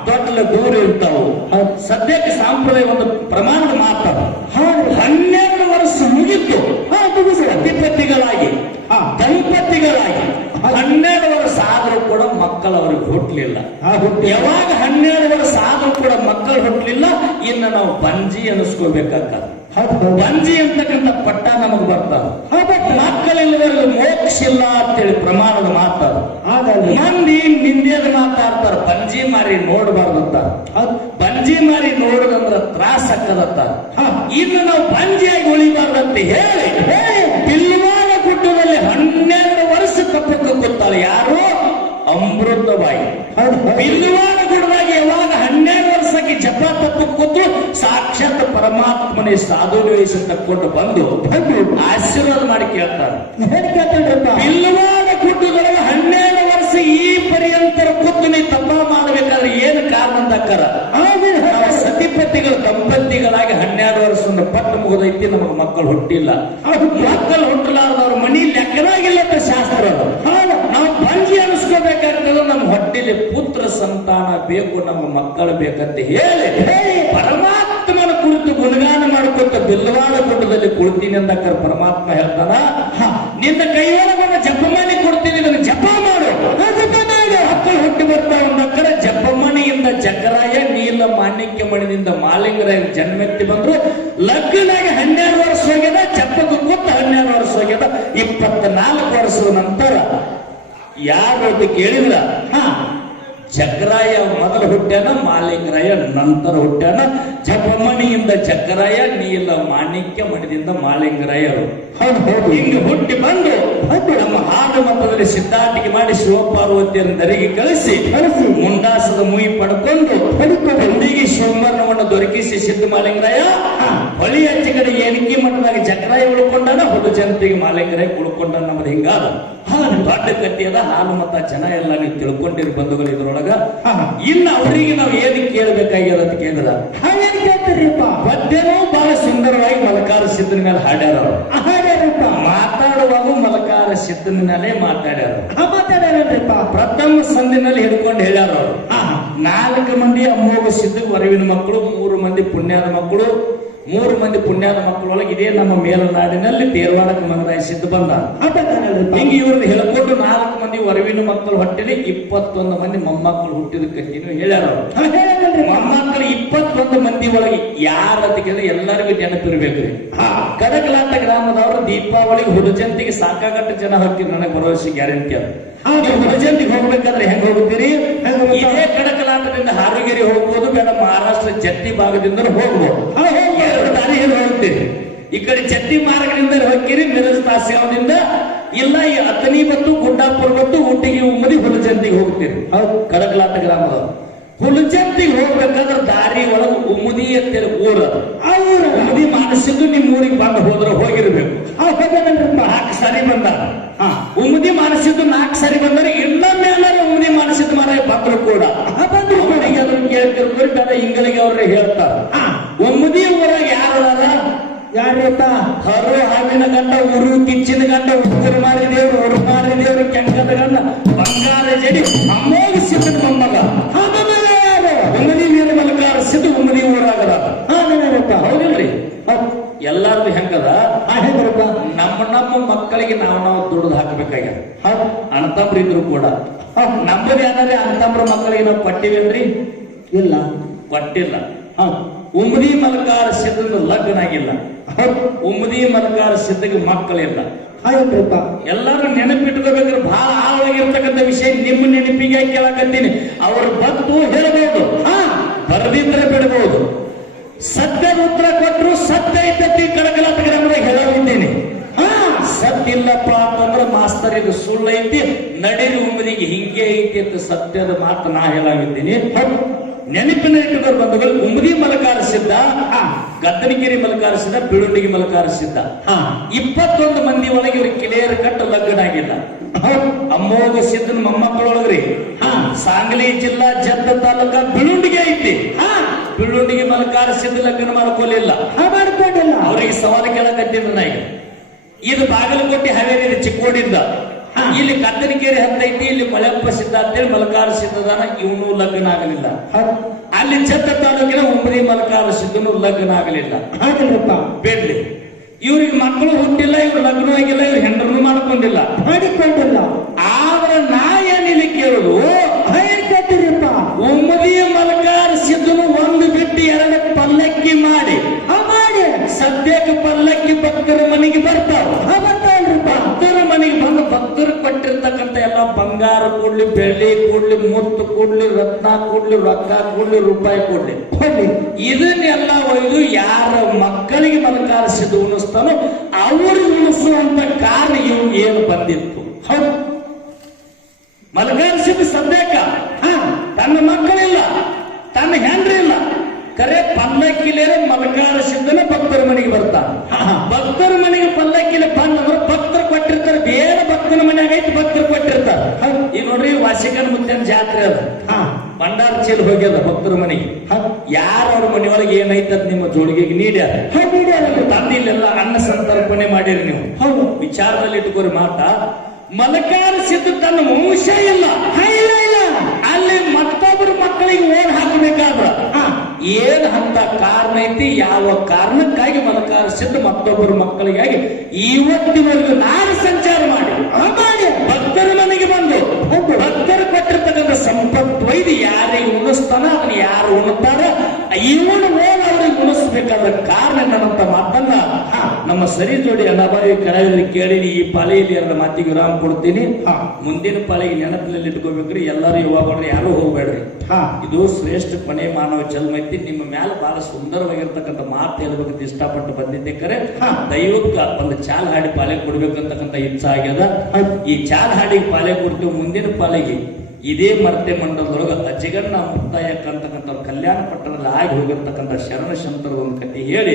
ತೊಟ್ಟಲ ದೂರ ಇರ್ತಾವು. ಸದ್ಯಕ್ಕೆ ಸಾಂಪ್ರದಾಯ ಒಂದು ಪ್ರಮಾಣದ ಮಾತ 12 ವರ್ಷ ಮುಗಿತು ಅಧಿಪತಿಗಳಾಗಿ ದಂಪತಿಗಳಾಗಿ 12 ವರ್ಷ ಆದ್ರೂ ಕೂಡ ಮಕ್ಕಳು ಅವ್ರಿಗೆ ಹುಟ್ಟಲಿಲ್ಲ. ಯಾವಾಗ 12 ವರ್ಷ ಆದ್ರೂ ಕೂಡ ಮಕ್ಕಳು ಹುಟ್ಟಲಿಲ್ಲ, ಇನ್ನು ನಾವು ಬಂಜಿ ಅನಿಸ್ಕೋಬೇಕಾಗ್ತದೆ. ಬಂಜಿ ಅಂತಕ್ಕಂಥ ಪಟ್ಟ ನಮಗ್ ಬರ್ತಾವ. ಮಕ್ಕಳಿಲ್ಲವರೆಗೂ ಮೋಕ್ಷ ಇಲ್ಲ ಅಂತೇಳಿ ಪ್ರಮಾಣದ ಮಾತಾಡ ಮಂದಿ ನಿಂದೇದ ಮಾತಾಡ್ತಾರ. ಬಂಜಿ ಮಾರಿ ನೋಡಬಾರ್ದಂತ. ಬಂಜಿ ಮಾರಿ ನೋಡದಂದ್ರ ತ್ರಾಸ ಆಕ್ಕದತ್ತ. ಇನ್ನು ನಾವು ಬಂಜಿಯಾಗಿ ಉಳಿಬಾರ್ದಂತ ಹೇಳಿ ಬಿಲ್ವಾನ ಗುಡ್ಡದಲ್ಲಿ 12 ವರ್ಷ ತಪ್ಪಕ್ಕೆ ಕೂತಾಳೆ. ಯಾರು? ಅಮೃತಬಾಯಿ. ಬಿಲ್ವಾನ ಗುಡ್ಡದಾಗ ಯಾವಾಗ 12 ವರ್ಷಕ್ಕೆ ಜಪ ತಪ್ಪು ಕೂತು ಸಾಕ್ಷಾತ್ ಪರಮಾತ್ಮನೇ ಸಾಧು ವಯಸ್ಸು ತಕ್ಕೊಂಡು ಬಂದು ಆಶೀರ್ವಾದ ಮಾಡಿ ಕೇಳ್ತಾರೆ. ಬಿಲ್ವಾನ ಗುಡ್ಡದೊಳಗೆ 12 ವರ್ಷ ಈ ಪರ್ಯಂತರ ಕೂತು ನೀ ತಪ್ಪ ಮಾಡಬೇಕಾದ್ರೆ ಏನು ಕಾರಣ ಅಂದಕ್ಕಾರ, ಸತಿಪತಿಗಳು ದಂಪತಿಗಳಾಗಿ 12 ವರ್ಷದ ಪಟ್ಟು ಮುಗಿದೈತಿ, ನಮಗೆ ಮಕ್ಕಳು ಹುಟ್ಟಿಲ್ಲ. ಮಕ್ಕಳು ಹುಟ್ಟಲಾರ್ದವ್ರ ಮನಿ ಲೆಕ್ಕದಾಗಿಲ್ಲ ಅಂತ ಶಾಸ್ತ್ರ. ನಾವು ಬಂಜಿ ಅನಿಸ್ಕೋಬೇಕಾಗ್ತದೆ. ನಮ್ಮ ಹೊಟ್ಟಿಲಿ ಪುತ್ರ ಸಂತಾನ ಬೇಕು, ನಮ್ಮ ಮಕ್ಕಳು ಬೇಕಂತ ಹೇಳಿ ಪರಮಾತ್ಮನ ಕುರಿತು ಗುಣಗಾನ ಮಾಡ್ಕೊತ ಬಿಲ್ವಾನ ಗುಡ್ಡದಲ್ಲಿ ಕುಳಿತೀನಿ ಅಂದಕ್ಕಾರ ಪರಮಾತ್ಮ ಹೇಳ್ತಾನ, ನಿನ್ನ ಕೈಯೊಳಗೊಂದು ಜಪಮಾನಿ ಕೊಡ್ತೀನಿ, ಇದನ್ನು ಜಪ ಮಾಡು. ಮಕ್ಕಳು ಹುಟ್ಟಿ ಬರ್ತಾವ ಅಂದಕ್ಕರ ಜಪಮಣಿಯಿಂದ ಜಕರಾಯ ನೀಲ ಮಾಣಿಕ್ಯ ಮಣಿದಿಂದ ಮಾಲಿಂಗರಾಯ ಜನ್ಮೆತ್ತಿ ಬಂದ್ರು. ಲಗ್ನಾಗಿ 12 ವರ್ಷ ಹೋಗ್ಯದ, ಜಪಕ್ಕೆ ಕೂತ 12 ವರ್ಷ ಹೋಗ್ಯದ. 24 ವರ್ಷದ ನಂತರ ಯಾರು ಅಂತ ಕೇಳಿದ್ರ, ಜಕರಾಯ ಮೊದಲು ಹುಟ್ಟ್ಯಾನ, ಮಾಲಿಂಗರಾಯ ನಂತರ ಹುಟ್ಟ್ಯಾನ. ಜಪಮಣಿಯಿಂದ ಜಕರಾಯ, ನೀಲ ಮಾಣಿಕ್ಯ ಮಣಿದಿಂದ ಮಾಲಿಂಗರಾಯರು ಹಿಂಗ ಹುಟ್ಟಿ ಬಂದು ನಮ್ಮ ಹಾಡು ಮತದಲ್ಲಿ ಸಿದ್ಧಾಟಿಕೆ ಮಾಡಿ ಶಿವಪಾರ್ವತಿಯನ್ನು ದರಿಗೆ ಕಳಿಸಿ ಮುಂಡಾಸದ ಮುಯಿ ಪಡ್ಕೊಂಡು ಹುಡುಗಿ ಶಿವಮರ್ಣವನ್ನು ದೊರಕಿಸಿ ಸಿದ್ಧ ಮಾಲಿಂಗರಾಯ ಹೊಳಿ ಹಚ್ಚಿ ಕಡೆ ಏಣಿಕೆ ಮಠದಾಗ ಜಕರಾಯ ಉಳ್ಕೊಂಡಾನ, ಹುಡು ಜನತೆಗೆ ಮಾಲಿಂಗರಾಯ ಉಳ್ಕೊಂಡ. ನಮ್ಮದು ಹಿಂಗಾದ ದೊಡ್ಡ ಕಟ್ಟಿಯದ ಹಾಲು ಮತ ಜನ ಎಲ್ಲ ನೀವು ತಿಳ್ಕೊಂಡಿರಿ ಬಂಧುಗಳು. ಇದ್ರೊಳಗ ಇನ್ನು ಅವರಿಗೆ ನಾವು ಏನು ಕೇಳಬೇಕಾಗ್ಯದ ಅಂತ ಕೇಳಿದ್ರ ಪದ್ಯನೂ ಬಹಳ ಸುಂದರವಾಗಿ ಮಲಕಾರ ಸಿದ್ಧನ ಮೇಲೆ ಹಾಡ್ಯಾರ. ಮಾತಾಡುವಾಗ ಮಲಕಾರ ಸಿದ್ಧನ ಮೇಲೆ ಮಾತಾಡ್ಯಾರ. ಪ್ರಥಮ ಸಂಧಿನಲ್ಲಿ ಹಿಡ್ಕೊಂಡು ಹೇಳ್ಯಾರ ಅವರು. 4 ಮಂದಿ ಅಮ್ಮೋಗ ಸಿದ್ಧ ವರವಿನ ಮಕ್ಕಳು, 3 ಮಂದಿ ಪುಣ್ಯದ ಮಕ್ಕಳು. 3 ಮಂದಿ ಪುಣ್ಯದ ಮಕ್ಕಳೊಳಗೆ ಇದೇ ನಮ್ಮ ಮೇಲನಾಡಿನಲ್ಲಿ ತೇರವಾಡಕ್ಕೆ ಮಗರಾಯ ಸಿದ್ಧ ಬಂದ. ಹಿಂಗೆ ಇವ್ರದ್ದು ಹೇಳ್ಕೊಂಡು 4 ಮಂದಿ ವರವಿನ ಮಕ್ಕಳು ಹೊಟ್ಟಿಲಿ 21 ಮಂದಿ ಮೊಮ್ಮಕ್ಕಳು ಹುಟ್ಟಿದ ಕಥೆಯನ್ನು ಹೇಳ್ಯಾರ. ಮೊಮ್ಮಕ್ಕಳು 21 ಮಂದಿ ಒಳಗೆ ಯಾರಂತ ಕೇಳಿದ್ರೆ ಎಲ್ಲರಿಗೂ ನೆನಪಿರ್ಬೇಕ್ರಿ. ಕಡಕಲಾಟ ಗ್ರಾಮದವರು ದೀಪಾವಳಿಗೆ ಹುಡುಜಂತಿಗೆ ಸಾಕಾಗಟ್ಟ ಜನ ಹೋಗ್ತೀರಿ, ನನಗೆ ಭರವಸೆ ಗ್ಯಾರಂಟಿ ಅದು. ನೀವು ಹುಡುಜಂತಿಗೆ ಹೋಗ್ಬೇಕಾದ್ರೆ ಹೆಂಗ್ ಹೋಗ್ತೀರಿ? ಇದೇ ಕಡಕಲಾಟದಿಂದ ಹಾರಗಿರಿ ಹೋಗ್ಬೋದು, ಬೇಡ ಮಹಾರಾಷ್ಟ್ರ ಜಟ್ಟಿ ಭಾಗದಿಂದ ಹೋಗ್ಬೋದು. 2 ದಾರಿ ಹೋಗ್ತೀರಿ. ಈ ಕಡೆ ಚಟ್ಟಿ ಮಾರ್ಗದಿಂದ ಹೋಗ್ತೀರಿ, ಮಿರಜ್ ತಾಸಿಗಾಂವದಿಂದ, ಇಲ್ಲ ಈ ಅತನಿ ಮತ್ತು ಗುಡ್ಡಾಪುರ ಮತ್ತು ಊಟಿಗೆ ಉಮ್ಮದಿ ಹುಲಜಂತಿಗೆ ಹೋಗ್ತೀರಿ. ಕಡಕಲಾಟ ಗ್ರಾಮದವರು ಹುಲಜಂತಿಗೆ ಹೋಗ್ಬೇಕಾದ್ರೆ ದಾರಿ ಒಳಗೆ ಉಮ್ಮದಿ ಅಂತೇಳಿ ಊರ ಉಮ್ಮದಿ ಮಾಡಿಸಿದ್ದು ನಿಮ್ ಊರಿಗೆ ಬಂದು ಹೋದ್ರೆ ಹೋಗಿರ್ಬೇಕು. 4 ಸಾರಿ ಬಂದಾರ. ಉಮ್ಮದಿ ಮಾಡಿಸಿದ್ದು 4 ಸಾರಿ ಬಂದರೆ ಇನ್ನೊಮ್ಮೆ ಉಮ್ಮದಿ ಮಾಡಿಸಿದ್ದು ಮಾರ ಬಂದ್ರು ಕೂಡ ಅವರಿಗೆ ಅದನ್ನು ಕೇಳ್ತಿರ್ತಾರೆ. ಬೇಡ ಇಂಗಳಿಗೆ ಅವ್ರಿಗೆ ಹೇಳ್ತಾರ. ಉಮ್ಮದಿ ಊರಾಗ ಯಾರದಾರ? ಯಾರಪ್ಪ? ಹರು ಹಾವಿನ ಗಂಡ, ಉರು ಕಿಚ್ಚಿನ ಗಂಡ, ಉಗುರು ಮಾರಿ ದೇವ್ರು, ಉರು ಮಾರಿ ದೇವ್ರು, ಕೆಂಕದ ಗಂಡ, ಬಂಗಾರ ಜಡಿ ಅಮ್ಮೋಗ ಸಿದ್ಧ ಮೊಮ್ಮಗ. ಉಮ್ಮದಿ ಮೇಲೆ ಮಲಕಾರ ಸಿದ್ದು ಉಮ್ಮದಿ ಊರಾಗದ. ಹೌದಿಲ್ರಿ? ಎಲ್ಲಾರ್ದು ಹೆಂಗದ? ನಮ್ಮ ಮಕ್ಕಳಿಗೆ ನಾವು ದುಡ್ದು ಹಾಕಬೇಕಾಗ್ಯದ. ಅಣ್ಣತಮ್ರ ಇದ್ರು ಕೂಡ ನಮ್ಮದು ಏನಾದ್ರೆ ಅಣ್ಣತಮ್ರ ಮಕ್ಕಳಿಗೆ ನಾವು ಕೊಟ್ಟಿವೇನ್ರಿ? ಇಲ್ಲ, ಕೊಟ್ಟಿಲ್ಲ. ಉಮ್ಮದಿ ಮಲಕಾರ ಸಿದ್ಧನ ಲಗ್ನ ಆಗಿಲ್ಲ. ಉಮ್ಮದಿ ಮಲಕಾರ ಸಿದ್ಧಗೆ ಮಕ್ಕಳಿಲ್ಲ. ಆಯ್ತ್ರಪ್ಪ. ಎಲ್ಲರೂ ನೆನಪಿಟ್ಕೋಬೇಕಾದ್ರೆ ಬಹಳ ಆಳವಾಗಿರ್ತಕ್ಕಂಥ ವಿಷಯ ನಿಮ್ಮ ನೆನಪಿಗೆ ಕೇಳಕತ್ತೀನಿ. ಅವ್ರು ಬಂದು ಹೇಳ್ಬೋದು, ಬರದಿದ್ರೆ ಬಿಡಬಹುದು. ಸತ್ಯದ ಉತ್ತರ ಕೊಟ್ಟರು ಸತ್ಯ ಐತತಿ ಕಡಕಲಾಟ ಗ್ರಾಮದಾಗ ಹೇಳೋದಿದ್ದೀನಿ. ಸತ್ಯ ಇಲ್ಲಪ್ಪ ಅಂತಂದ್ರೆ ಮಾಸ್ತರ್ ಇದು ಸುಳ್ಳು ಐತಿ, ನಡೀರಿ ಉಮ್ಮದಿಗೆ ಹಿಂಗೆ ಐತಿ ಅಂತ ಸತ್ಯದ ಮಾತು ನಾ ಹೇಳಾಗಿದ್ದೀನಿ. ನೆನಪಿನ ಇಟ್ಟುಕೊಂಡು ಬಂಧುಗಳು, ಉಮ್ಮದಿ ಮಲಕಾರಿಸಿದ್ದ, ಗದ್ದನಗಿರಿ ಮಲಕಾರಿಸಿದ್ದ, ಬೀಳುಂಡಿಗೆ ಮಲಕಾರಿಸಿದ್ದ. 21 ಮಂದಿ ಒಳಗೆ ಇವ್ರಿಗೆ ಕಿಳಿಯರ ಕಟ್ಟ ಲಗ್ನ ಆಗಿಲ್ಲ. ಅಮ್ಮೋಗ ಸಿದ್ದನ ಮೊಮ್ಮಕ್ಕಳೊಳಗ್ರಿ ಸಾಂಗ್ಲಿ ಜಿಲ್ಲಾ ಜತ್ತ ತಾಲೂಕ ಬೀಳುಂಡಿಗೆ ಐತಿ. ಬೀಳುಂಡಿಗೆ ಮಲಕಾರಿಸಿದ್ದ ಲಗ್ನ ಮಾಡ್ಕೊಲಿಲ್ಲ, ಮಾಡ್ಕೊಂಡಿಲ್ಲ. ಅವ್ರಿಗೆ ಸವಾಲು ಕೇಳಕತ್ತಿದ್ರು ನಾ ಈಗ. ಇದು ಬಾಗಲಕೋಟೆ ಹಾವೇರಿ ಚಿಕ್ಕೋಡಿಂದ, ಇಲ್ಲಿ ಗದ್ದನಗಿರಿ ಹತ್ತೈತಿ, ಇಲ್ಲಿ ಮಳೆಪ್ಪ ಸಿದ್ಧ ಅಂತೇಳಿ ಮಲಕಾರ ಸಿದ್ಧದಾನ, ಇವನು ಲಗ್ನ ಆಗಲಿಲ್ಲ. ಅಲ್ಲಿ ಜತ್ತ ತಾಲೂಕಿನ ಉಮ್ಮದಿ ಮಲಕಾರ ಸಿದ್ಧನು ಲಗ್ನ ಆಗಲಿಲ್ಲ. ಬೇಡ್ಲಿ ಇವ್ರಿಗೆ ಮಕ್ಕಳು ಹುಟ್ಟಿಲ್ಲ, ಇವ್ರು ಲಗ್ನ ಆಗಿಲ್ಲ, ಇವ್ರು ಹೆಂಡ್ರನ್ನು ಮಾಡ್ಕೊಂಡಿಲ್ಲ. ಆದ್ರೆ ನಾ ಏನಿಲ್ಲಿ ಕೇಳುದು, ಉಮ್ಮದಿ ಮಲಕಾರ ಸಿದ್ಧನು ಒಂದು ಬಿಟ್ಟು 2 ಪಲ್ಲಕ್ಕಿ ಮಾಡಿ ಸದ್ಯಕ್ಕೆ ಪಲ್ಲಕ್ಕಿ ಭಕ್ತರ ಮನೆಗೆ ಬರ್ತಾವ. ಭಕ್ತರ ಮನೆಗೆ ಬಂದು ಭಕ್ತರು ಕೊಟ್ಟಿರ್ತಕ್ಕಂಥ ಎಲ್ಲ ಬಂಗಾರ ಕೊಡ್ಲಿ, ಬೆಳ್ಳಿ ಕೊಡ್ಲಿ, ಮುತ್ತು ಕೊಡ್ಲಿ, ರತ್ನ ಕೊಡ್ಲಿ, ರೊಕ್ಕ ಕೊಡ್ಲಿ, ರೂಪಾಯಿ ಕೊಡ್ಲಿ, ಇದನ್ನೆಲ್ಲ ಒಯ್ದು ಯಾರ ಮಕ್ಕಳಿಗೆ ಮಲಕಾರಿಸಿದ್ದು ಉಣಿಸ್ತಾನೋ ಅವ್ರಿಗೆ ಉಣಿಸುವಂತ ಕಾರಣ ಇವು ಏನು ಬಂದಿತ್ತು. ಹೌದು, ಮಲಕಾರಿಸಿದ ಸದ್ಯಕ್ಕ ತನ್ನ ಮಕ್ಕಳಿಲ್ಲ, ತನ್ನ ಹೆಂಡ್ರಿಲ್ಲ, ಕರೆ ಪಲ್ಲಕ್ಕಿಲೇರೆ ಮಲಕಾರಿಸಿದ್ದನ ಭಕ್ತರ ಮನೆಗೆ ಬರ್ತಾನೆ. ಭಕ್ತರ ಮನೆಗೆ ಪಲ್ಲಕ್ಕಿಲೆ ಬಂದ್ರೆ ಭಕ್ತರು ಕೊಟ್ಟಿರ್ತಾರೆ, ಬೇರೆ ಭಕ್ತನ ಮನೆಯಾಗ ಐತಿ, ಭಕ್ತರು ಕೊಟ್ಟಿರ್ತಾರೆ. ಈಗ ನೋಡ್ರಿ, ವಾಸಿಕನ ಮುತ್ತನ ಜಾತ್ರೆ ಅದ, ಭಂಡಾರ ಚೀಲ ಹೋಗ್ಯದ ಭಕ್ತರ ಮನೆಗೆ. ಯಾರ ಅವ್ರ ಮನೆಯೊಳಗೆ ಏನೈತದ ನಿಮ್ಮ ಜೋಡಿಗೆಗೆ ನೀಡ್ಯಾರ, ತಂದೆ ಇಲ್ಲೆಲ್ಲ ಅನ್ನ ಸಂತರ್ಪಣೆ ಮಾಡಿರಿ ನೀವು. ವಿಚಾರದಲ್ಲಿ ಇಟ್ಕೋರಿ ಮಾತಾ. ಮಲಕಾರಿಸಿದ್ದು ತನ್ನ ವಂಶ ಇಲ್ಲ, ಅಲ್ಲಿ ಮತ್ತೊಬ್ಬರ ಮಕ್ಕಳಿಗೆ ಓಡ್ ಹಾಕಬೇಕಾದ್ರ ಏನ್ ಅಂತ ಕಾರಣ ಐತಿ, ಯಾವ ಕಾರಣಕ್ಕಾಗಿ ಮಲಕಾರಿಸಿದ್ದು ಮತ್ತೊಬ್ಬರ ಮಕ್ಕಳಿಗಾಗಿ ಇವತ್ತಿನವರೆಗೂ ನಾನು ಸಂಚಾರ ಮಾಡಿ ಭಕ್ತರ ಮನೆಗೆ ಬಂದು ಭಕ್ತರು ಕೊಟ್ಟಿರ್ತಕ್ಕಂಥ ಸಂಪತ್ತು ಒಯ್ದು ಯಾರಿಗೆ ಉಣಿಸ್ತಾನ, ಅದನ್ನ ಯಾರು ಉಣ್ತಾರ, ಇವನು ಓಡ್ ಅವ್ರಿಗೆ ಉಣಿಸ್ಬೇಕಾದ ಕಾರಣ ಏನಂತ ಮಾತನ್ನ ನಮ್ಮ ಸರಿ ಜೋಡಿ ಅನಾಬಾರಿ ಕಲಾವಿದರಿಗೆ ಕೇಳಿ ಈ ಪಾಲೆಯಲ್ಲಿ 2 ಮಾತಿಗೆ ವಿರಾಮ ಕೊಡ್ತೀನಿ. ಮುಂದಿನ ಪಾಲೆಗೆ ನೆನಪಿನಲ್ಲಿ ಇಟ್ಕೋಬೇಕ್ರಿ. ಎಲ್ಲರೂ ಇವಾಗ ಯಾರು ಹೋಗ್ಬೇಡ್ರಿ. ಇದು ಶ್ರೇಷ್ಠ ಕೊನೆ ಮಾನವ ಜನ್ಮ ಐತಿ. ನಿಮ್ಮ ಮೇಲೆ ಬಹಳ ಸುಂದರವಾಗಿರ್ತಕ್ಕಂಥ ಮಾತು ಹೇಳ್ಬೇಕಂತ ಇಷ್ಟಪಟ್ಟು ಬಂದಿದ್ದೆ. ಕರೆ ದೈವಕ್ಕ ಒಂದು ಚಾಲ್ ಹಾಡಿ ಪಾಲೆ ಕೊಡ್ಬೇಕಂತಕ್ಕಂಥ ಇಚ್ಛೆ ಆಗ್ಯದ. ಈ ಚಾಲ್ ಹಾಡಿಗೆ ಪಾಲೆ ಕೊಡ್ತೀವಿ. ಮುಂದಿನ ಪಾಲೆಗೆ ಇದೇ ಮರ್ತೆ ಮಂಡಲದೊಳಗ ಅಜ್ಜಿಗಣ್ಣ ಮುಕ್ತಾಯಕ್ಕಂತಕ್ಕಂಥ ಕಲ್ಯಾಣ ಪಟ್ಟಣದಲ್ಲಿ ಆಗಿ ಹೋಗಿರ್ತಕ್ಕಂಥ ಶರಣ ಶಂಕರ ಒಂದು ಕಥೆ ಹೇಳಿ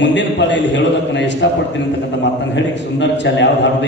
ಮುಂದಿನ ಪಾಲೆಯಲ್ಲಿ ಹೇಳೋದಕ್ಕೆ ನಾ ಇಷ್ಟಪಡ್ತೀನಿ ಅಂತಕ್ಕಂಥ ಮಾತನ್ನು ಹೇಳಿ ಸುಂದರ ಚಾಲ್ ಯಾವ್ದು ಹಾಡೋದು